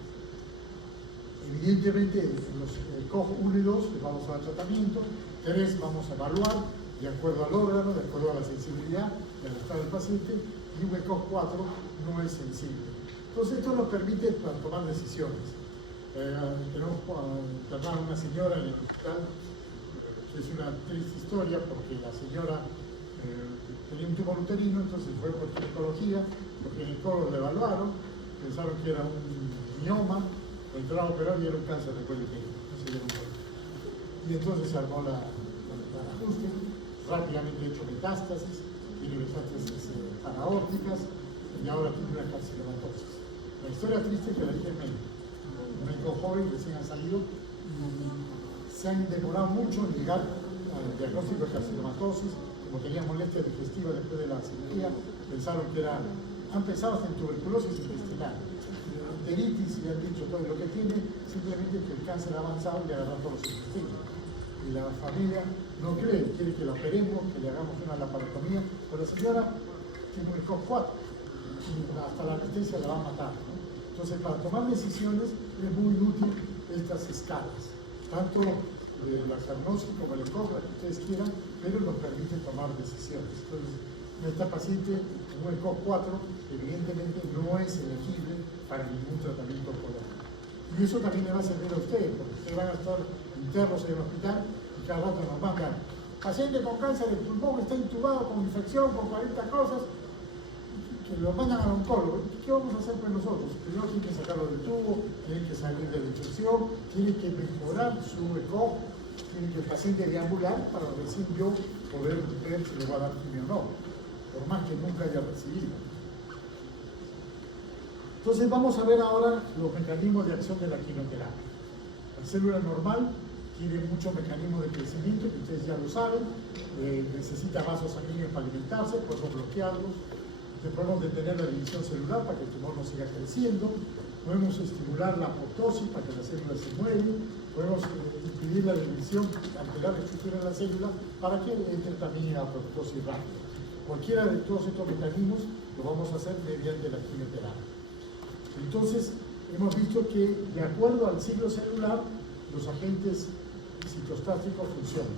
Evidentemente en los COG 1 y 2 les vamos a dar tratamiento, 3 vamos a evaluar de acuerdo al órgano, de acuerdo a la sensibilidad del estado del paciente, y un ECOG 4 no es sensible. Entonces esto nos permite tomar decisiones. Tenemos tratar a una señora en el hospital, que es una triste historia porque la señora tenía un tumor uterino, entonces fue por ginecología, los ginecólogos le evaluaron, pensaron que era un mioma, entró a operar y era un cáncer de cuello uterino, no se dieron cuenta. Y entonces se armó el ajuste, rápidamente hecho metástasis, tiene metástasis paraórticas y ahora tiene una carcinomatosis. La historia triste es que la dije en médico. Un médico joven recién ha salido y se han demorado mucho en llegar al diagnóstico de carcinomatosis. Como tenía molestia digestiva después de la cirugía, pensaron que era, han pensado hasta en tuberculosis intestinal, enteritis, y han dicho todo lo que tiene, simplemente que el cáncer ha avanzado y le agarró todos los intestinos. Y la familia no cree, quiere que la operemos, que le hagamos una laparotomía, pero la señora tiene un ECOG 4 y hasta la anestesia la va a matar, ¿no? Entonces, para tomar decisiones es muy útil estas escalas, tanto la Tarnowski como el ECOG, la que ustedes quieran, pero nos permite tomar decisiones. Entonces, esta paciente, un ECOG 4, evidentemente no es elegible para ningún tratamiento oncológico. Y eso también le va a servir a ustedes, porque ustedes van a estar internos en el hospital y cada rato nos mandan, paciente con cáncer de pulmón, está intubado con infección, con 40 cosas, que lo mandan al oncólogo. ¿Qué vamos a hacer con nosotros? Primero tienen que sacarlo del tubo, tienen que salir de la infección, tienen que mejorar su ECOG, tienen que el paciente deambular para recién yo poder ver si le va a dar quimio o no, por más que nunca haya recibido. Entonces vamos a ver ahora los mecanismos de acción de la quimioterapia. La célula normal tiene muchos mecanismos de crecimiento, que ustedes ya lo saben, necesita vasos sanguíneos para alimentarse, podemos bloquearlos, podemos detener la división celular para que el tumor no siga creciendo, podemos estimular la apoptosis para que las células se mueven, podemos impedir la división, alterar la estructura de la célula para que entre también a apoptosis rápida. Cualquiera de todos estos mecanismos lo vamos a hacer mediante la quimioterapia. Entonces, hemos visto que de acuerdo al ciclo celular, los agentes citostásticos funcionan.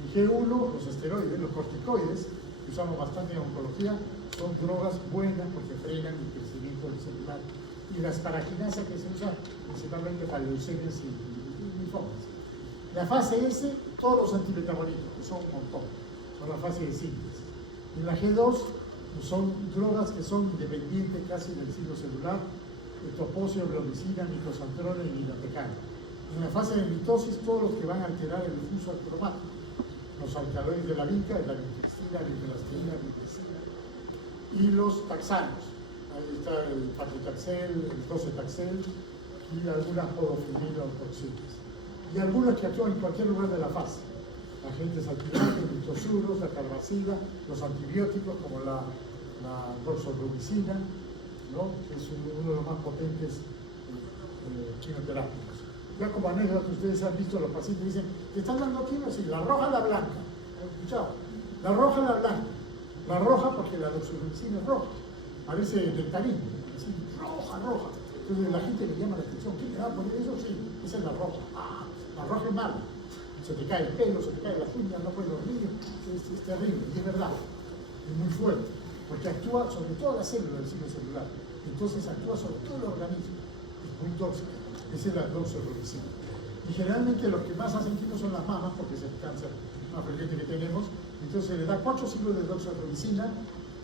En G1, los esteroides, los corticoides, que usamos bastante en oncología, son drogas buenas porque frenan el crecimiento del celular. Y la asparaginasa, que se usa principalmente para leucemias y linfomas. La fase S, todos los antimetabolitos, que son un montón, son la fase de síntesis. En la G2, son drogas que son independientes casi del ciclo celular, toposio, bromicina, nicosantrona y linotecana. En la fase de mitosis, todos los que van a alterar el difuso cromático. Los alcaloides de la vinca, la vincristina, vincristina, vincristina, y los taxanos. Ahí está el paclitaxel, el docetaxel y algunas podofenilidotoxinas. Y algunas que actúan en cualquier lugar de la fase. Agentes activantes, nitrosuros, la carbamazida, los antibióticos como la doxorubicina, ¿no? Que es uno de los más potentes quimioterápicos. Ya como anécdota, ustedes han visto, los pacientes dicen, ¿te están dando quimio? Sí, la roja o la blanca. ¿Han escuchado? La roja o la blanca. La roja porque la doxorubicina es roja. Parece nectarina, así, roja, roja. Entonces la gente le llama la atención, ¿qué le va a poner eso? Sí, esa es la roja. Ah, la roja es mala. Se te cae el pelo, se te caen las uñas, no puedes dormir. Es terrible, y es verdad. Es muy fuerte. Porque actúa sobre todas las células del ciclo celular. Entonces actúa sobre todo el organismo. Es muy tóxica. Esa es la doxorubicina. Y generalmente los que más hacen quimio son las mamas, porque es el cáncer más frecuente que tenemos. Entonces se le da 4 ciclos de doxorubicina,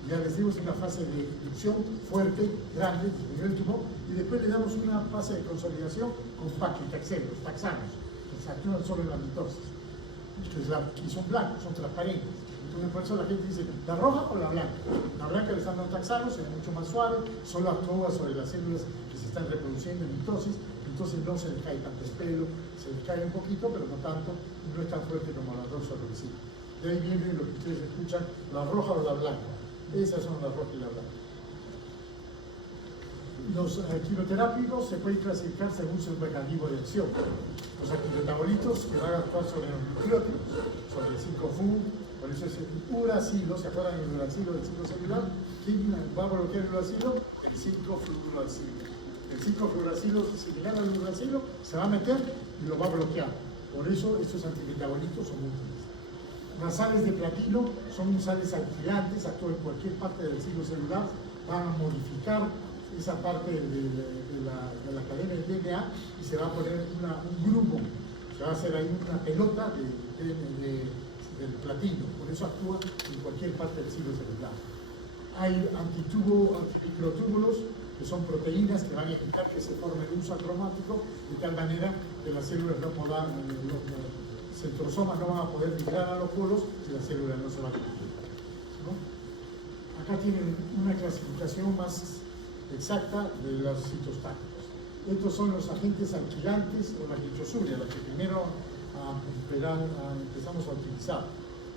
ya les digo, es una fase de inducción fuerte, grande, disminuyó el tumor, y después le damos una fase de consolidación con paclitaxel, los taxanos, que se actúan sobre la mitosis. Y son blancos, son transparentes. Entonces por eso la gente dice, ¿la roja o la blanca? La blanca le están dando taxanos, es mucho más suave, solo actúa sobre las células que se están reproduciendo en mitosis, entonces no se le cae tanto el pelo, se le cae un poquito, pero no tanto, y no es tan fuerte como la doxorubicina. De ahí viene lo que ustedes escuchan, la roja o la blanca. Esas son la roja y la blanca. Los quimioterápicos se pueden clasificar según su mecanismo de acción. Los antimetabolitos que van a actuar sobre los nucleótidos, sobre el 5-FU, por eso es el uracilo, ¿se acuerdan del uracilo del ciclo celular? ¿Quién va a bloquear el uracilo? El 5-fluoracilo. El 5-fluoracilo, similar al uracilo, se va a meter y lo va a bloquear. Por eso estos antimetabolitos son útiles. Las sales de platino son sales alquilantes, actúan en cualquier parte del ciclo celular, van a modificar esa parte de la cadena del DNA y se va a poner un grupo, se va a hacer ahí una pelota del platino, por eso actúa en cualquier parte del ciclo celular. Hay antimicrotúbulos, que son proteínas que van a evitar que se forme un uso acromático, de tal manera que las células no puedan, los centrosomas no van a poder migrar a los polos y las células no se van a dividir, ¿no? Acá tienen una clasificación más exacta de los citostáticos. Estos son los agentes alquilantes o las nitrosurias, las que primero empezamos a utilizar.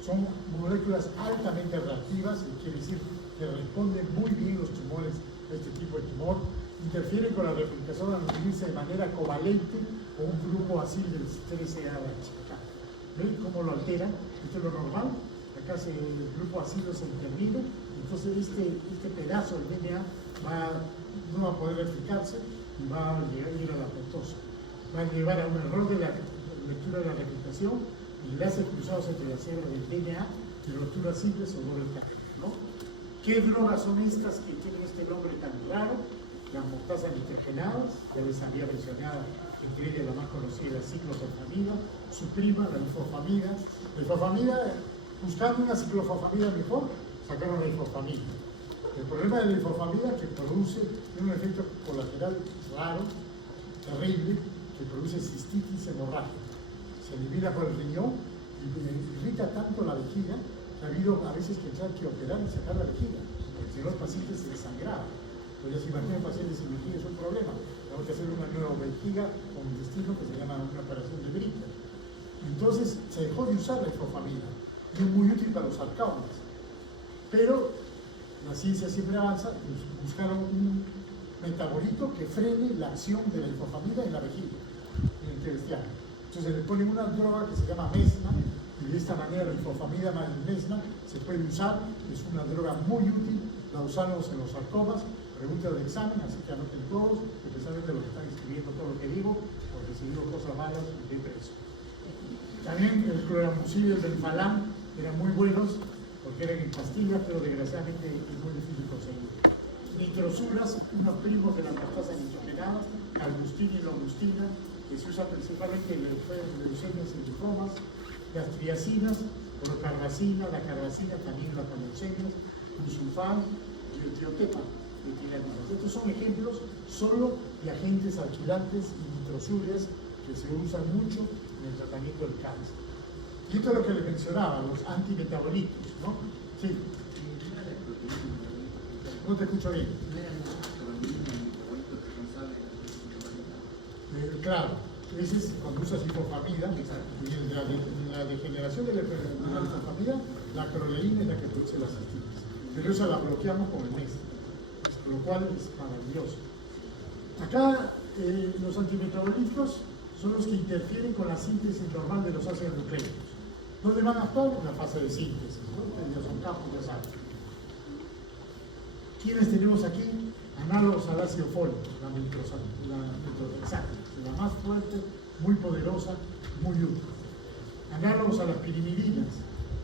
Son moléculas altamente reactivas, quiere decir que responden muy bien los tumores a este tipo de tumor, interfieren con la replicación al unirse de manera covalente con un grupo así del 13A. ¿Ven cómo lo altera? Esto es lo normal. Acá el grupo ácido se interviene, entonces este pedazo del DNA no va a poder replicarse y va a ir a la apoptosis. Va a llevar a un error de la lectura de la replicación y enlaces cruzados entre las células del DNA y rupturas simples o doble cadena, ¿no? ¿Qué drogas son estas que tienen este nombre tan raro? Las mostazas nitrogenadas, ya les había mencionado, entre ellas la más conocida, la ciclofosfamida, su prima, la ifosfamida. La ifosfamida, buscando una ciclofosfamida mejor, sacaron la ifosfamida. El problema de la ifosfamida es que tiene un efecto colateral raro, terrible, que produce cistitis hemorrágica. Se elimina por el riñón y irrita tanto la vejiga que ha habido a veces que entrar que operar y sacar la vejiga, porque si no los pacientes se desangraban. Pues ya se imaginan pacientes sin vejiga, es un problema. Tenemos que hacer una nueva vejiga con intestino que se llama una operación de Brinker. Entonces se dejó de usar la ifosfamida y es muy útil para los sarcomas. Pero la ciencia siempre avanza, pues buscaron un metabolito que frene la acción de la ifosfamida en la vejiga, en el intestino. Entonces le ponen una droga que se llama mesna y de esta manera la ifosfamida más mesna se puede usar, es una droga muy útil, la usamos en los sarcomas. Preguntas de examen, así que anoten todos, especialmente los que están escribiendo todo lo que digo, porque si digo cosas malas, me doy preso. También el cloramucil y el benfalam eran muy buenos, porque eran en pastillas, pero desgraciadamente es muy difícil conseguir. Nitrosuras, unos primos de las mostazas nitrogenadas, albustina y lomustina, que se usan principalmente en leucemias y linfomas, las triacinas, la carbacina, también las leucemias, el sulfán y el tiotepa. quetilaminadas. Estos son ejemplos solo de agentes alquilantes y nitrosúreas que se usan mucho en el tratamiento del cáncer. Y esto es lo que les mencionaba, los antimetabolitos, ¿no? Sí. No te escucho bien. Claro, ese es cuando usas hipofamida, y en la degeneración de la hipofamida, la acroleína es la que produce las cistitis, pero esa la bloqueamos con el MES, por lo cual es maravilloso. Acá los antimetabolitos son los que interfieren con la síntesis normal de los ácidos nucleicos. ¿Dónde van a actuar? En la fase de síntesis, ¿no? Ya son campos, ya saben. ¿Quiénes tenemos aquí? Análogos al ácido fólico, la metrotexatina, la más fuerte, muy poderosa, muy útil. Análogos a las pirimidines,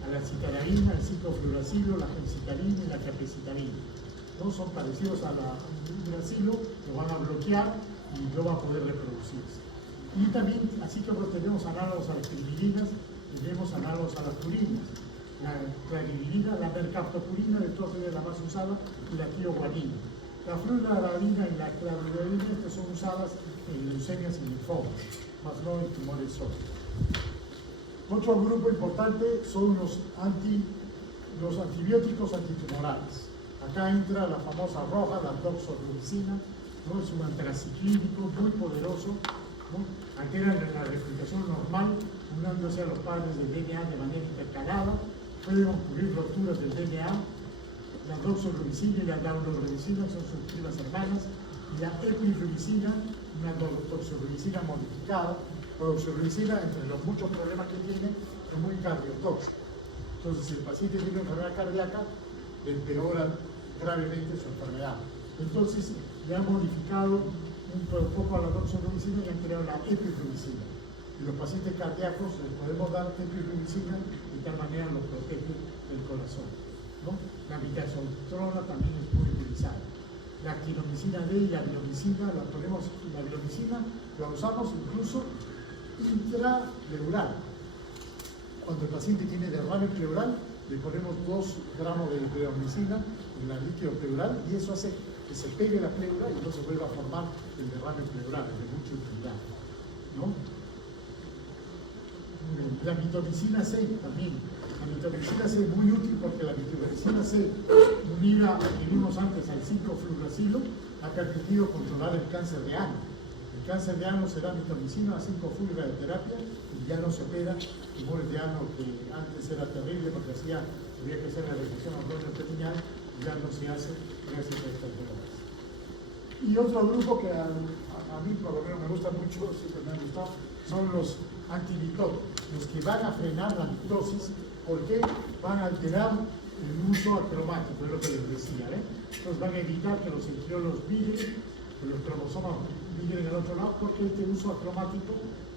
a la citarabina, el ciclofluoracilo, la gencitabina y la capecitabina. ¿No? Son parecidos a la uracilo, lo van a bloquear y no va a poder reproducirse. Y también, así como tenemos análogos a las pirimidinas, tenemos análogos a las purinas. La clarividina, la mercaptopurina, de todas ellas la más usada, y la tioguanina. La fludarabina y la clarividina son usadas en leucemias y linfomas, más no en tumores sólidos. Otro grupo importante son los antibióticos antitumorales. Acá entra la famosa roja, la doxorubicina, ¿no? Es un antraciclínico muy poderoso, ¿no? Alteran la replicación normal, unándose a los padres del DNA de manera intercalada, pueden ocurrir rupturas del DNA. La doxorubicina y la daunorubicina son sus primas hermanas, y la epirubicina, una doxorubicina modificada. La doxorubicina, entre los muchos problemas que tiene, es muy cardiotóxica. Entonces, si el paciente tiene una enfermedad cardíaca, empeora gravemente su enfermedad. Entonces, le han modificado un poco a la doxorubicina y han creado la epirubicina. Y los pacientes cardíacos les podemos dar epirubicina, de tal manera los protege del corazón, ¿no? La mitazotrona también es muy utilizada. La actinomicina D y la biomicina, la biomicina la usamos incluso intrapleural. Cuando el paciente tiene derrame pleural, le ponemos 2 gramos de biomicina en la líquido pleural y eso hace que se pegue la pleura y no se vuelva a formar el derrame pleural, es de mucha utilidad, ¿no? La mitomicina C también. La mitomicina C es muy útil porque la mitomicina C, unida, que vimos antes, al 5-fluoracilo, ha permitido controlar el cáncer de ano. El cáncer de ano se da mitomicina a 5-fluora de terapia y ya no se opera tumores de ano, que antes era terrible porque había que hacer la resección abdominal, ya no se hace gracias a estas drogas. Y otro grupo que a mí por lo menos me gusta mucho, siempre me ha gustado, son los antimitóticos, los que van a frenar la mitosis porque van a alterar el uso acromático, es lo que les decía, Entonces van a evitar que los centriolos migren, que los cromosomas migren al otro lado, porque este uso acromático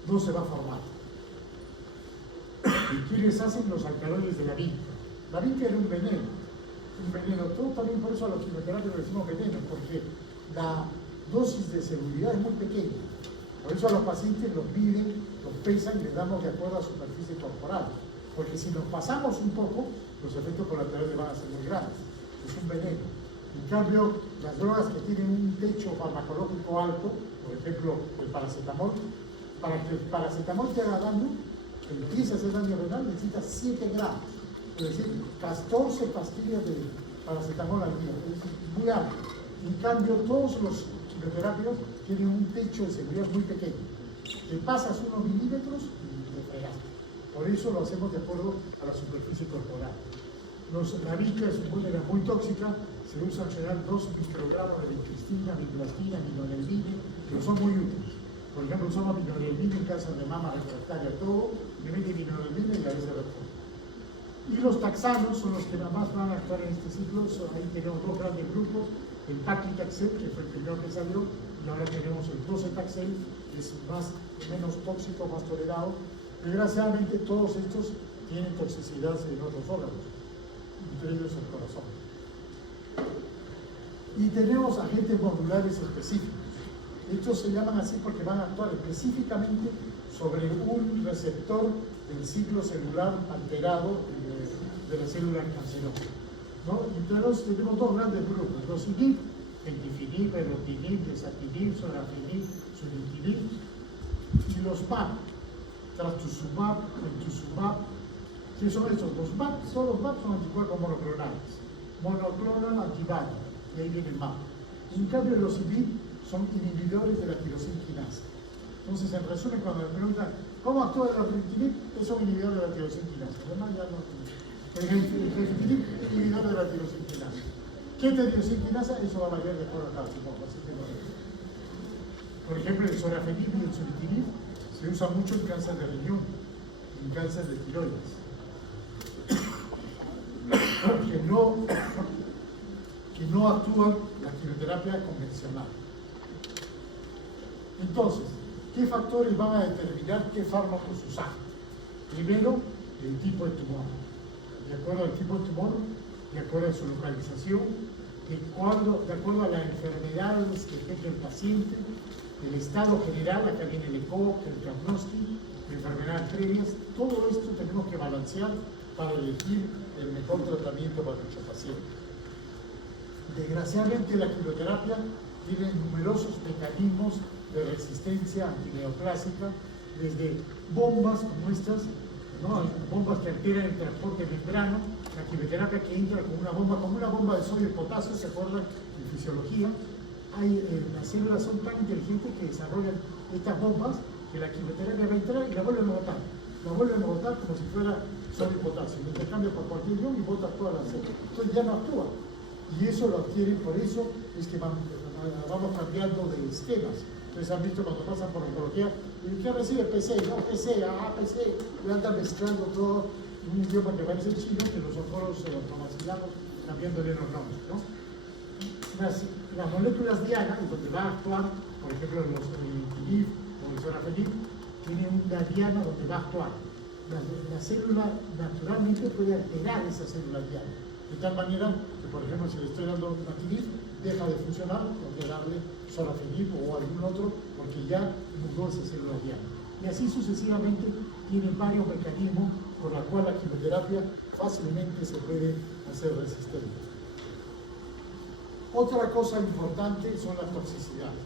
no se va a formar. ¿Y quiénes hacen? Los alcaloides de la vinca. La vinca era un veneno, todo también por eso a los quimioterapios le decimos veneno, porque la dosis de seguridad es muy pequeña. Por eso a los pacientes los miden, los pesan y les damos de acuerdo a su superficie corporal. Porque si nos pasamos un poco, los efectos colaterales van a ser muy grandes. Es un veneno. En cambio, las drogas que tienen un techo farmacológico alto, por ejemplo, el paracetamol, para que el paracetamol te haga daño, empiece a hacer daño renal, necesitas 7 gramos. Es decir, 14 pastillas de paracetamol al día. Es muy alto. En cambio, todos los quimioterapios tienen un techo de seguridad muy pequeño. Te pasas unos milímetros y te fregaste. Por eso lo hacemos de acuerdo a la superficie corporal. La vinca es una muy tóxica, se usa en general 2 microgramos de vincristina, vinclastina, minodelmine, que son muy útiles. Por ejemplo, usamos minodelmine en cáncer de mama refractaria, todo, me mete minodelmine y a veces reforma. Y los taxanos son los que más van a actuar en este ciclo. Ahí tenemos 2 grandes grupos, el paclitaxel, que fue el primero que salió, y ahora tenemos el docetaxel, que es menos tóxico, más tolerado. Desgraciadamente todos estos tienen toxicidad en otros órganos, entre ellos el corazón. Y tenemos agentes modulares específicos. Estos se llaman así porque van a actuar específicamente sobre un receptor del ciclo celular alterado de la célula cancerosa, ¿no? Entonces tenemos 2 grandes grupos, los INHIB, pendifinib, erlotinib, desatinib, sorafenib, sunitinib, y los MAP, trastuzumab, pertuzumab. ¿Qué son estos? Los MAP son anticuerpos monoclonales, monoclonal antibody, y ahí viene el MAP. En cambio, los INHIB son inhibidores de la tirosina quinasa. Entonces, en resumen, cuando me preguntan ¿cómo actúa el erlotinib? Es un inhibidor de la tirosina quinasa. Además, ya no. El gefitinib es inhibidor de la tirosina quinasa. ¿Qué es la tirosina quinasa? Eso va a variar de acuerdo a cada tipo. Por ejemplo, el sorafenib y el sunitinib se usa mucho en cáncer de riñón, en cáncer de tiroides. Que no actúa la quimioterapia convencional. Entonces, ¿qué factores van a determinar qué fármacos usar? Primero, el tipo de tumor. De acuerdo al tipo de tumor, de acuerdo a su localización, de acuerdo a las enfermedades que tenga el paciente, el estado general, acá viene el ECOG, el diagnóstico, enfermedades previas, todo esto tenemos que balancear para elegir el mejor tratamiento para nuestro paciente. Desgraciadamente la quimioterapia tiene numerosos mecanismos de resistencia antineoplásica, desde bombas como estas, ¿no? Bombas que alteran el transporte membrano, la quimioterapia que entra como una bomba de sodio y potasio, ¿se acuerdan? En fisiología, las células son tan inteligentes que desarrollan estas bombas que la quimioterapia va a entrar y la vuelven a botar. La vuelven a botar como si fuera sodio y potasio, lo intercambia por cualquier ion y bota todas las células. Entonces ya no actúa. Y eso lo adquieren, por eso es que vamos cambiando de esquemas. Entonces han visto cuando pasan por oncología, ¿qué recibe? PC, no, PC, PC, y andan mezclando todo un idioma que parece chino, que los oncólogos se los vacilamos cambiándole los nombres, ¿no? Las moléculas diana, donde va a actuar, por ejemplo, los inhibidores o el sorafenib, tienen una diana donde va a actuar. La célula naturalmente puede alterar esa célula diana, de tal manera que, por ejemplo, si le estoy dando imatinib, deja de funcionar, podría darle sorafenib o algún otro, porque ya mudó esa célula diana. Y así sucesivamente tienen varios mecanismos por los cuales la quimioterapia fácilmente se puede hacer resistente. Otra cosa importante son las toxicidades.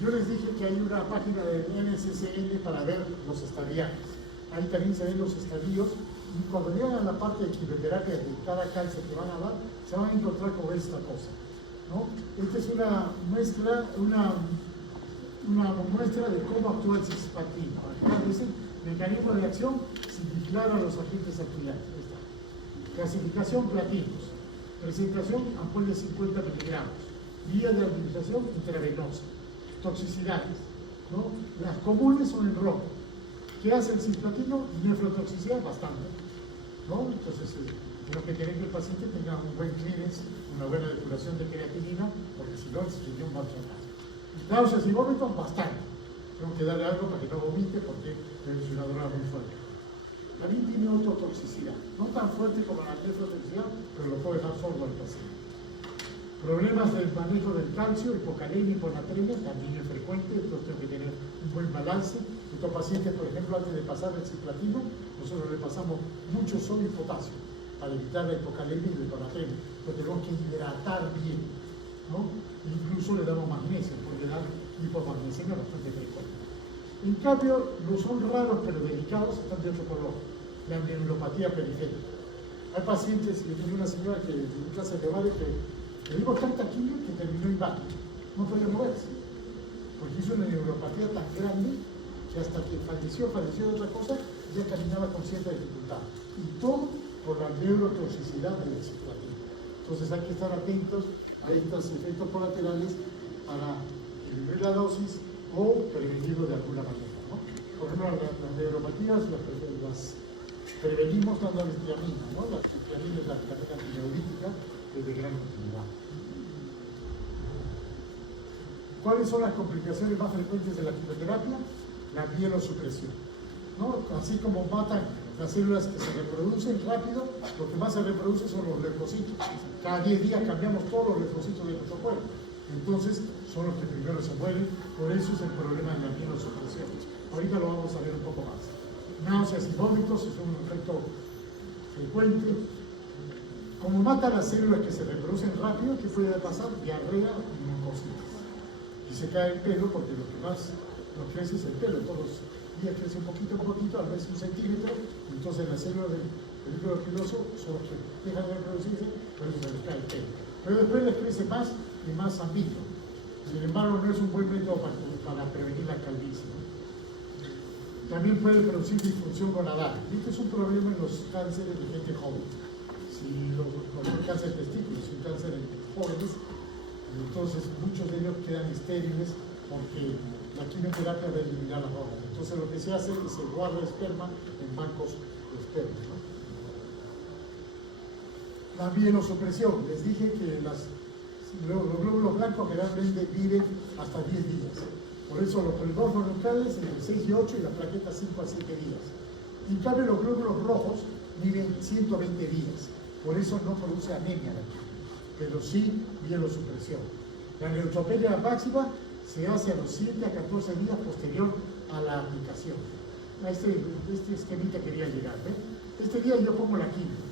Yo les dije que hay una página del NCCN para ver los estadiajes. Ahí también se ven los estadios y cuando llegan a la parte de quimioterapia de cada cáncer que van a dar, se van a encontrar con esta cosa, ¿no? Esta es una muestra de cómo actúa el cisplatina. Es el mecanismo de acción similar a los agentes alquilantes. Clasificación platinos. Presentación ampolla de 50 miligramos. Vía de administración intravenosa. Toxicidades, ¿no? Las comunes son el rojo. ¿Qué hace el cisplatino? Nefrotoxicidad bastante, ¿no? Entonces, tenemos que tener que el paciente tenga un buen clearance, una buena depuración de creatinina, porque si no, el riñón va a tratar. Náuseas y vómitos, bastante. Tengo que darle algo para que no vomite, porque es una droga muy fuerte. También tiene ototoxicidad, no tan fuerte como la nefrotoxicidad, pero lo puede dejar sordo al paciente. Problemas del manejo del calcio, hipocalemia y hiponatremia, también es frecuente, entonces tengo que tener un buen balance. Estos pacientes, por ejemplo, antes de pasar el cisplatino, nosotros le pasamos mucho sodio y potasio para evitar la hipocalemia y la hiponatremia. Pero tenemos que hidratar bien, ¿no? Incluso le damos magnesio, porque dar hipomagnesemia bastante frecuente. En cambio, no son raros pero delicados, están de otro color, la neuropatía periférica. Hay pacientes, yo tenía una señora que en un cáncer de ovario que le dimos tanta quimio que terminó inválido, no podía moverse, porque hizo una neuropatía tan grande que hasta que falleció de otra cosa, ya caminaba con cierta dificultad. Y todo por la neurotoxicidad del cisplatino. Entonces hay que estar atentos a estos efectos colaterales para disminuir la dosis o prevenirlo de alguna manera, ¿no? Por ejemplo, las neuropatías las prevenimos dando tiamina, ¿no? La tiamina es la vitamina antineolítica, es de gran utilidad. ¿Cuáles son las complicaciones más frecuentes de la quimioterapia? La mielosupresión, ¿no? Así como matan las células que se reproducen rápido, lo que más se reproduce son los leucocitos. Cada 10 días cambiamos todos los leucocitos de nuestro cuerpo. Entonces, son los que primero se mueren, por eso es el problema de la mielosupresión. Ahorita lo vamos a ver un poco más. Náuseas y vómitos es un efecto frecuente. Como mata las células que se reproducen rápido, ¿qué puede pasar? Diarrea y mucositis. Y se cae el pelo porque lo que más nos crece es el pelo. Todos los días crece un poquito, a veces 1 centímetro. Entonces las células del folículo piloso son los que dejan de reproducirse, por eso se les cae el pelo. Pero después les crece más y más zambito. Sin embargo, no es un buen método para prevenir la calvicie, ¿no? También puede producir disfunción gonadal. Este es un problema en los cánceres de gente joven. Si los cáncer de testículos, si un cáncer en jóvenes, entonces muchos de ellos quedan estériles porque la quimioterapia debe eliminar las hormonas. Entonces lo que se hace es se guarda esperma en bancos de esperma, ¿no? La mielosupresión. Les dije que los glóbulos blancos generalmente viven hasta 10 días. Por eso los polimorfos neutrales entre 6 y 8 y las plaquetas 5 a 7 días. En cambio los glóbulos rojos viven 120 días. Por eso no produce anemia la quimio, pero sí mielosupresión. La neutropenia máxima se hace a los 7 a 14 días posterior a la aplicación. A este esquemita quería llegar, ¿eh? Este día yo pongo la quimio.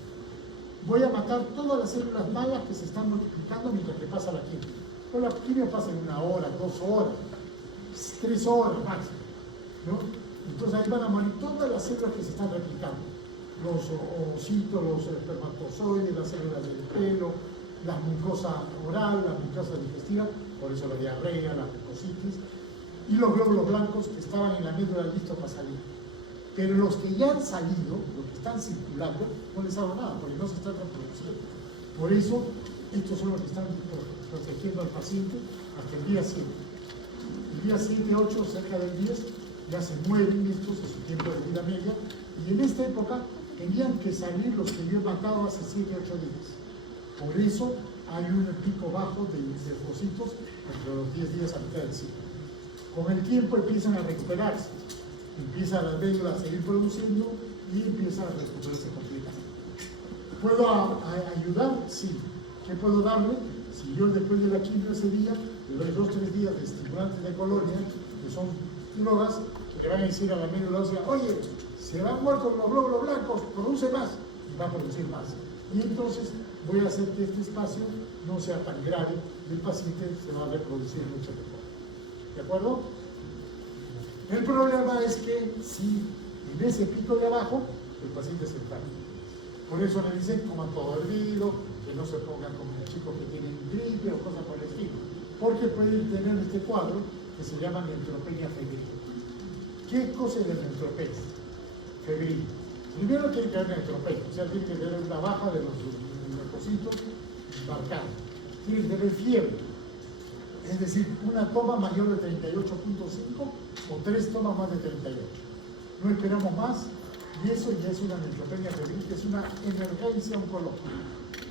Voy a matar todas las células malas que se están multiplicando mientras que pasa la quimio. Pero la quimio pasa en 1 hora, 2 horas, 3 horas máximo, ¿no? Entonces ahí van a morir todas las células que se están replicando. Los ovocitos, los espermatozoides, las células del pelo, la mucosa oral, la mucosa digestiva, por eso la diarrea, la mucositis, y los glóbulos blancos que estaban en la médula listos para salir. Pero los que ya han salido, los que están circulando, no les hago nada, porque no se están reproduciendo. Por eso, estos son los que están protegiendo al paciente hasta el día 7. El día 7, 8, cerca del 10, ya se mueren estos en su tiempo de vida media, y en esta época tenían que salir los que yo he matado hace 7, 8 días. Por eso hay un pico bajo de leucocitos entre los 10 días a mitad del ciclo. Con el tiempo empiezan a recuperarse, empiezan las médulas a seguir produciendo y empiezan a recuperarse completamente. ¿Puedo ayudar? Sí. ¿Qué puedo darle? Si yo después de la quimio ese día le doy 2 o 3 días de estimulantes de colonia, que son drogas que le van a decir a la médula ósea, oye, se van muertos los glóbulos blancos, produce más, y va a producir más. Y entonces voy a hacer que este espacio no sea tan grave y el paciente se va a reproducir mucho mejor. ¿De acuerdo? El problema es que si en ese pico de abajo, el paciente se enferma. Por eso le dicen coman todo hervido, que no se pongan como chicos que tienen gripe o cosas por el estilo. Porque pueden tener este cuadro que se llama neutropenia febril. ¿Qué cosa es la neutropenia febril? Primero tiene que haber neutropenia, o sea, tiene que tener una baja de los leucocitos marcada. Tiene que tener fiebre, es decir, una toma mayor de 38.5 o 3 tomas más de 38. No esperamos más, y eso ya es una neutropenia febril, que es una emergencia oncológica.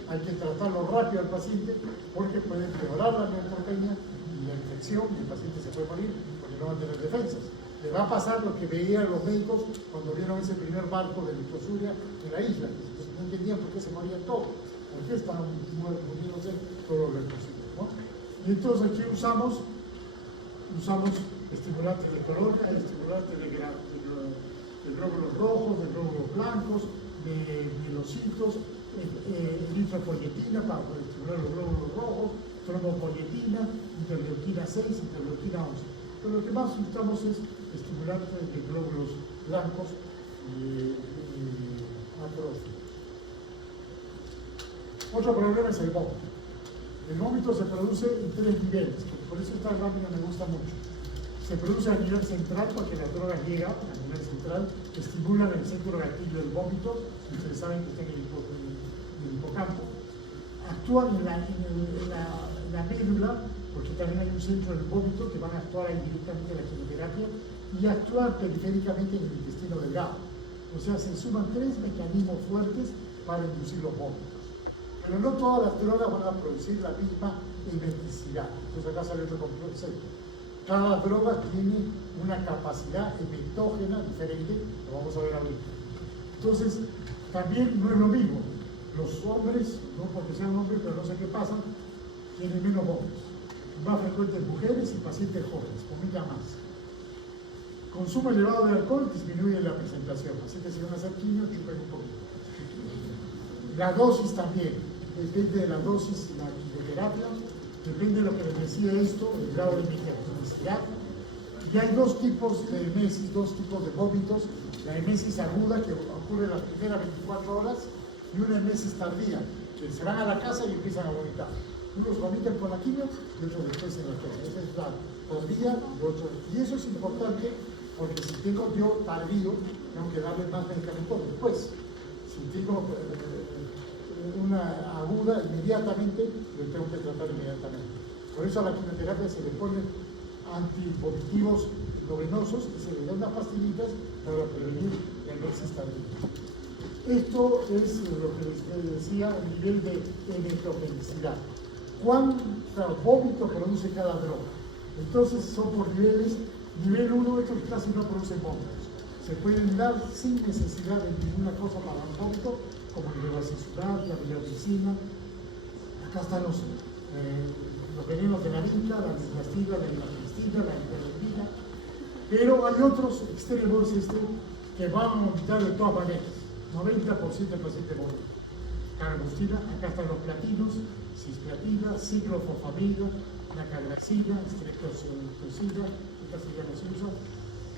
Hay que tratarlo rápido al paciente porque puede empeorar la neutropenia y la infección, y el paciente se puede morir porque no va a tener defensas. Le va a pasar lo que veían los médicos cuando vieron ese primer barco de microsuria en la isla. Entonces, no entendían por qué se morían todos, por qué estaban muriéndose todos los leucocitos, ¿no? Y entonces aquí usamos estimulantes de colonia, estimulantes de glóbulos rojos, de glóbulos blancos, de mielocitos, eritropoyetina para estimular los glóbulos rojos, trombopoyetina, interleuquina 6, interleuquina 11. Pero lo que más usamos es estimulantes de glóbulos blancos y macrófagos. Otro problema es el vómito. El vómito se produce en 3 niveles, por eso esta lámina me gusta mucho. Se produce a nivel central porque las drogas llegan a nivel central, estimulan el centro gatillo del vómito, ustedes saben que está en el hipocampo. Actúan en la médula, porque también hay un centro del vómito que van a actuar ahí directamente en la quimioterapia, y actúan periféricamente en el intestino delgado. O sea, se suman 3 mecanismos fuertes para inducir los vómitos. Pero no todas las drogas van a producir la misma emeticidad. Entonces acá sale otro concepto. Cada droga tiene una capacidad emetógena diferente, lo vamos a ver ahorita. Entonces, también no es lo mismo. Los hombres, no porque sean hombres, pero no sé qué pasa, tienen menos vómitos. Más frecuentes mujeres y pacientes jóvenes, vomita más. Consumo elevado de alcohol disminuye la presentación, así que si van a hacer quimio, chupen un poquito. La dosis también, depende de la dosis, la quimioterapia, depende de lo que les decía esto, el grado de microtoxicidad. Y hay dos tipos de emesis, dos tipos de vómitos. La emesis aguda, que ocurre en las primeras 24 horas, y una emesis tardía, que se van a la casa y empiezan a vomitar. Unos vomitan con la quimio y otros después en la casa. Esa es la tardía y eso es importante porque si tengo yo tardío, tengo que darle más medicamentos después. Si tengo una aguda, inmediatamente lo tengo que tratar inmediatamente. Por eso a la quimioterapia se le ponen antivomitivos endovenosos y se le dan unas pastillitas para prevenir la emesis tardía. Esto es lo que les decía, el nivel de emetogenicidad. ¿Cuánto vómito produce cada droga? Entonces son por niveles. Nivel 1, estos casi no producen vómitos. Se pueden dar sin necesidad de ninguna cosa para el vómito, como el levacizumab, la milaucicina. Acá están los venenos de la vinca, la nifastina, la ivermectina, la ivermectina. Pero hay otros extremos que van a vomitar de todas maneras. 90% del paciente vomita. Carbustina, acá están los platinos, cisplatina, ciclofosfamida, la nacagracina, streptozida, esta ya no se usa.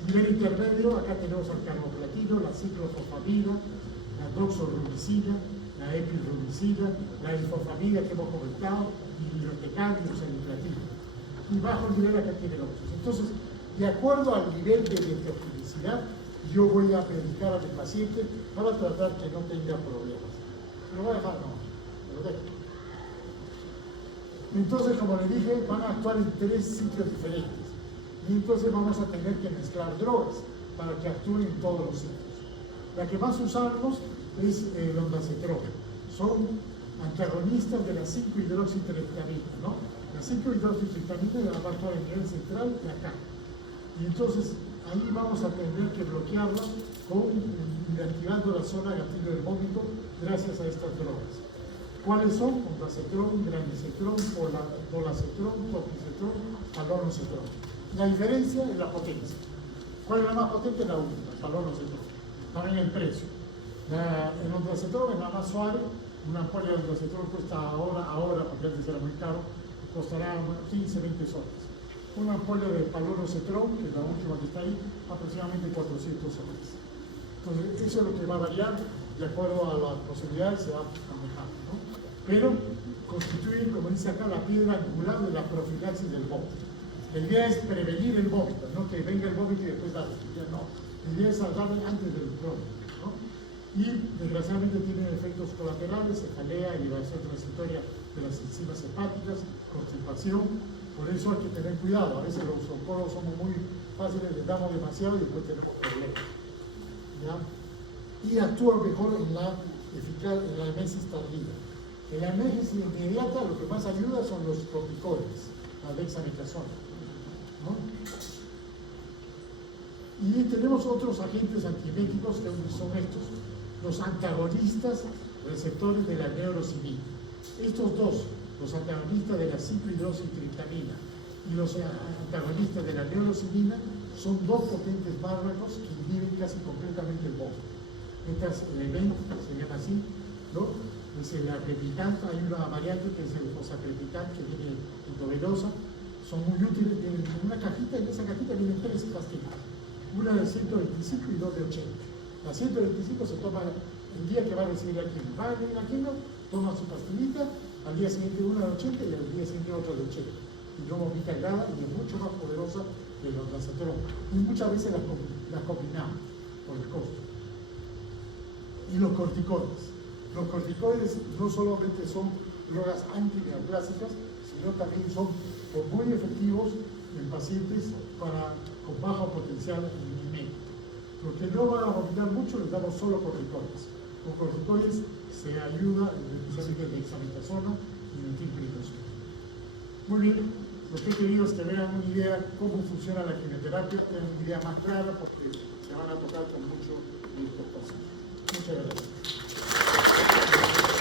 Nivel intermedio, acá tenemos el carboplatino, la ciclofosfamida, la doxorubicina, la epirubicina, la ifosfamida que hemos comentado, y bibliotecario, platino. Y bajo nivel acá tienen otros. Entonces, de acuerdo al nivel de meteofilicidad, yo voy a predicar a mi paciente para tratar que no tenga problemas. Lo voy a dejar, no, lo dejo. Entonces, como le dije, van a actuar en 3 sitios diferentes. Y entonces vamos a tener que mezclar drogas para que actúen en todos los sitios. La que más usamos es el ondansetron. Son antagonistas de la 5-hidroxitriptamina, ¿no? La 5-hidroxitriptamina va a actuar en nivel central de acá. Y entonces ahí vamos a tener que bloquearla activando la zona gatillo del vómito gracias a estas drogas. ¿Cuáles son? Ondansetron, granisetron, polazetron, topisetron, palonosetron. La diferencia es la potencia. ¿Cuál es la más potente? La última, el palonosetron. También el precio. El ondansetron es la más suave. Una ampolla de ondansetron cuesta ahora, porque antes era muy caro, costará 15, 20 soles. Una ampolla de palonosetron, que es la última que está ahí, aproximadamente 400 soles. Entonces, eso es lo que va a variar de acuerdo a las posibilidades, se va manejando, ¿no? Pero constituyen, como dice acá, la piedra angular de la profilaxis del vómito. La idea es prevenir el vómito, no que venga el vómito y después darle. No, la idea es darle antes del vómito, ¿no? Y desgraciadamente tienen efectos colaterales, cefalea, elevación transitoria de las enzimas hepáticas, constipación. Por eso hay que tener cuidado. A veces los oncólogos somos muy fáciles, les damos demasiado y después tenemos problemas, ¿ya? Y actúa mejor en la emesis tardía. En la emesis inmediata lo que más ayuda son los corticoides, la dexametasona, ¿no? Y tenemos otros agentes antieméticos que son estos, los antagonistas receptores de la neurocinina. Estos dos, los antagonistas de la 5-hidroxitriptamina y los antagonistas de la neurocinina, son dos potentes fármacos que inhiben casi completamente el vómito. Estas elementos, se llama así, ¿no? Es el aprepitant, hay una variante que es el fosaprepitant que viene endovenosa, son muy útiles, vienen en una cajita y en esa cajita vienen 3 pastillas, una de 125 y 2 de 80. La 125 se toma el día que va a recibir la quimio. Va a recibir la quimio, toma su pastillita, al día siguiente una de 80 y al día siguiente otra de 80. Y no vomita nada y es mucho más poderosa que el ondansetron. Y muchas veces las combinamos por el costo. Y los corticoides. Los corticoides no solamente son drogas antineoplásicas, sino también son muy efectivos en pacientes con bajo potencial inmunológico. Los que no van a vomitar mucho les damos solo corticoides. Con corticoides se ayuda especialmente en dexametasona y metilprednisolona. Muy bien, lo que he querido es que vean una idea de cómo funciona la quimioterapia, tengan una idea más clara porque se van a tocar con mucho de estos pacientes. Muchas gracias.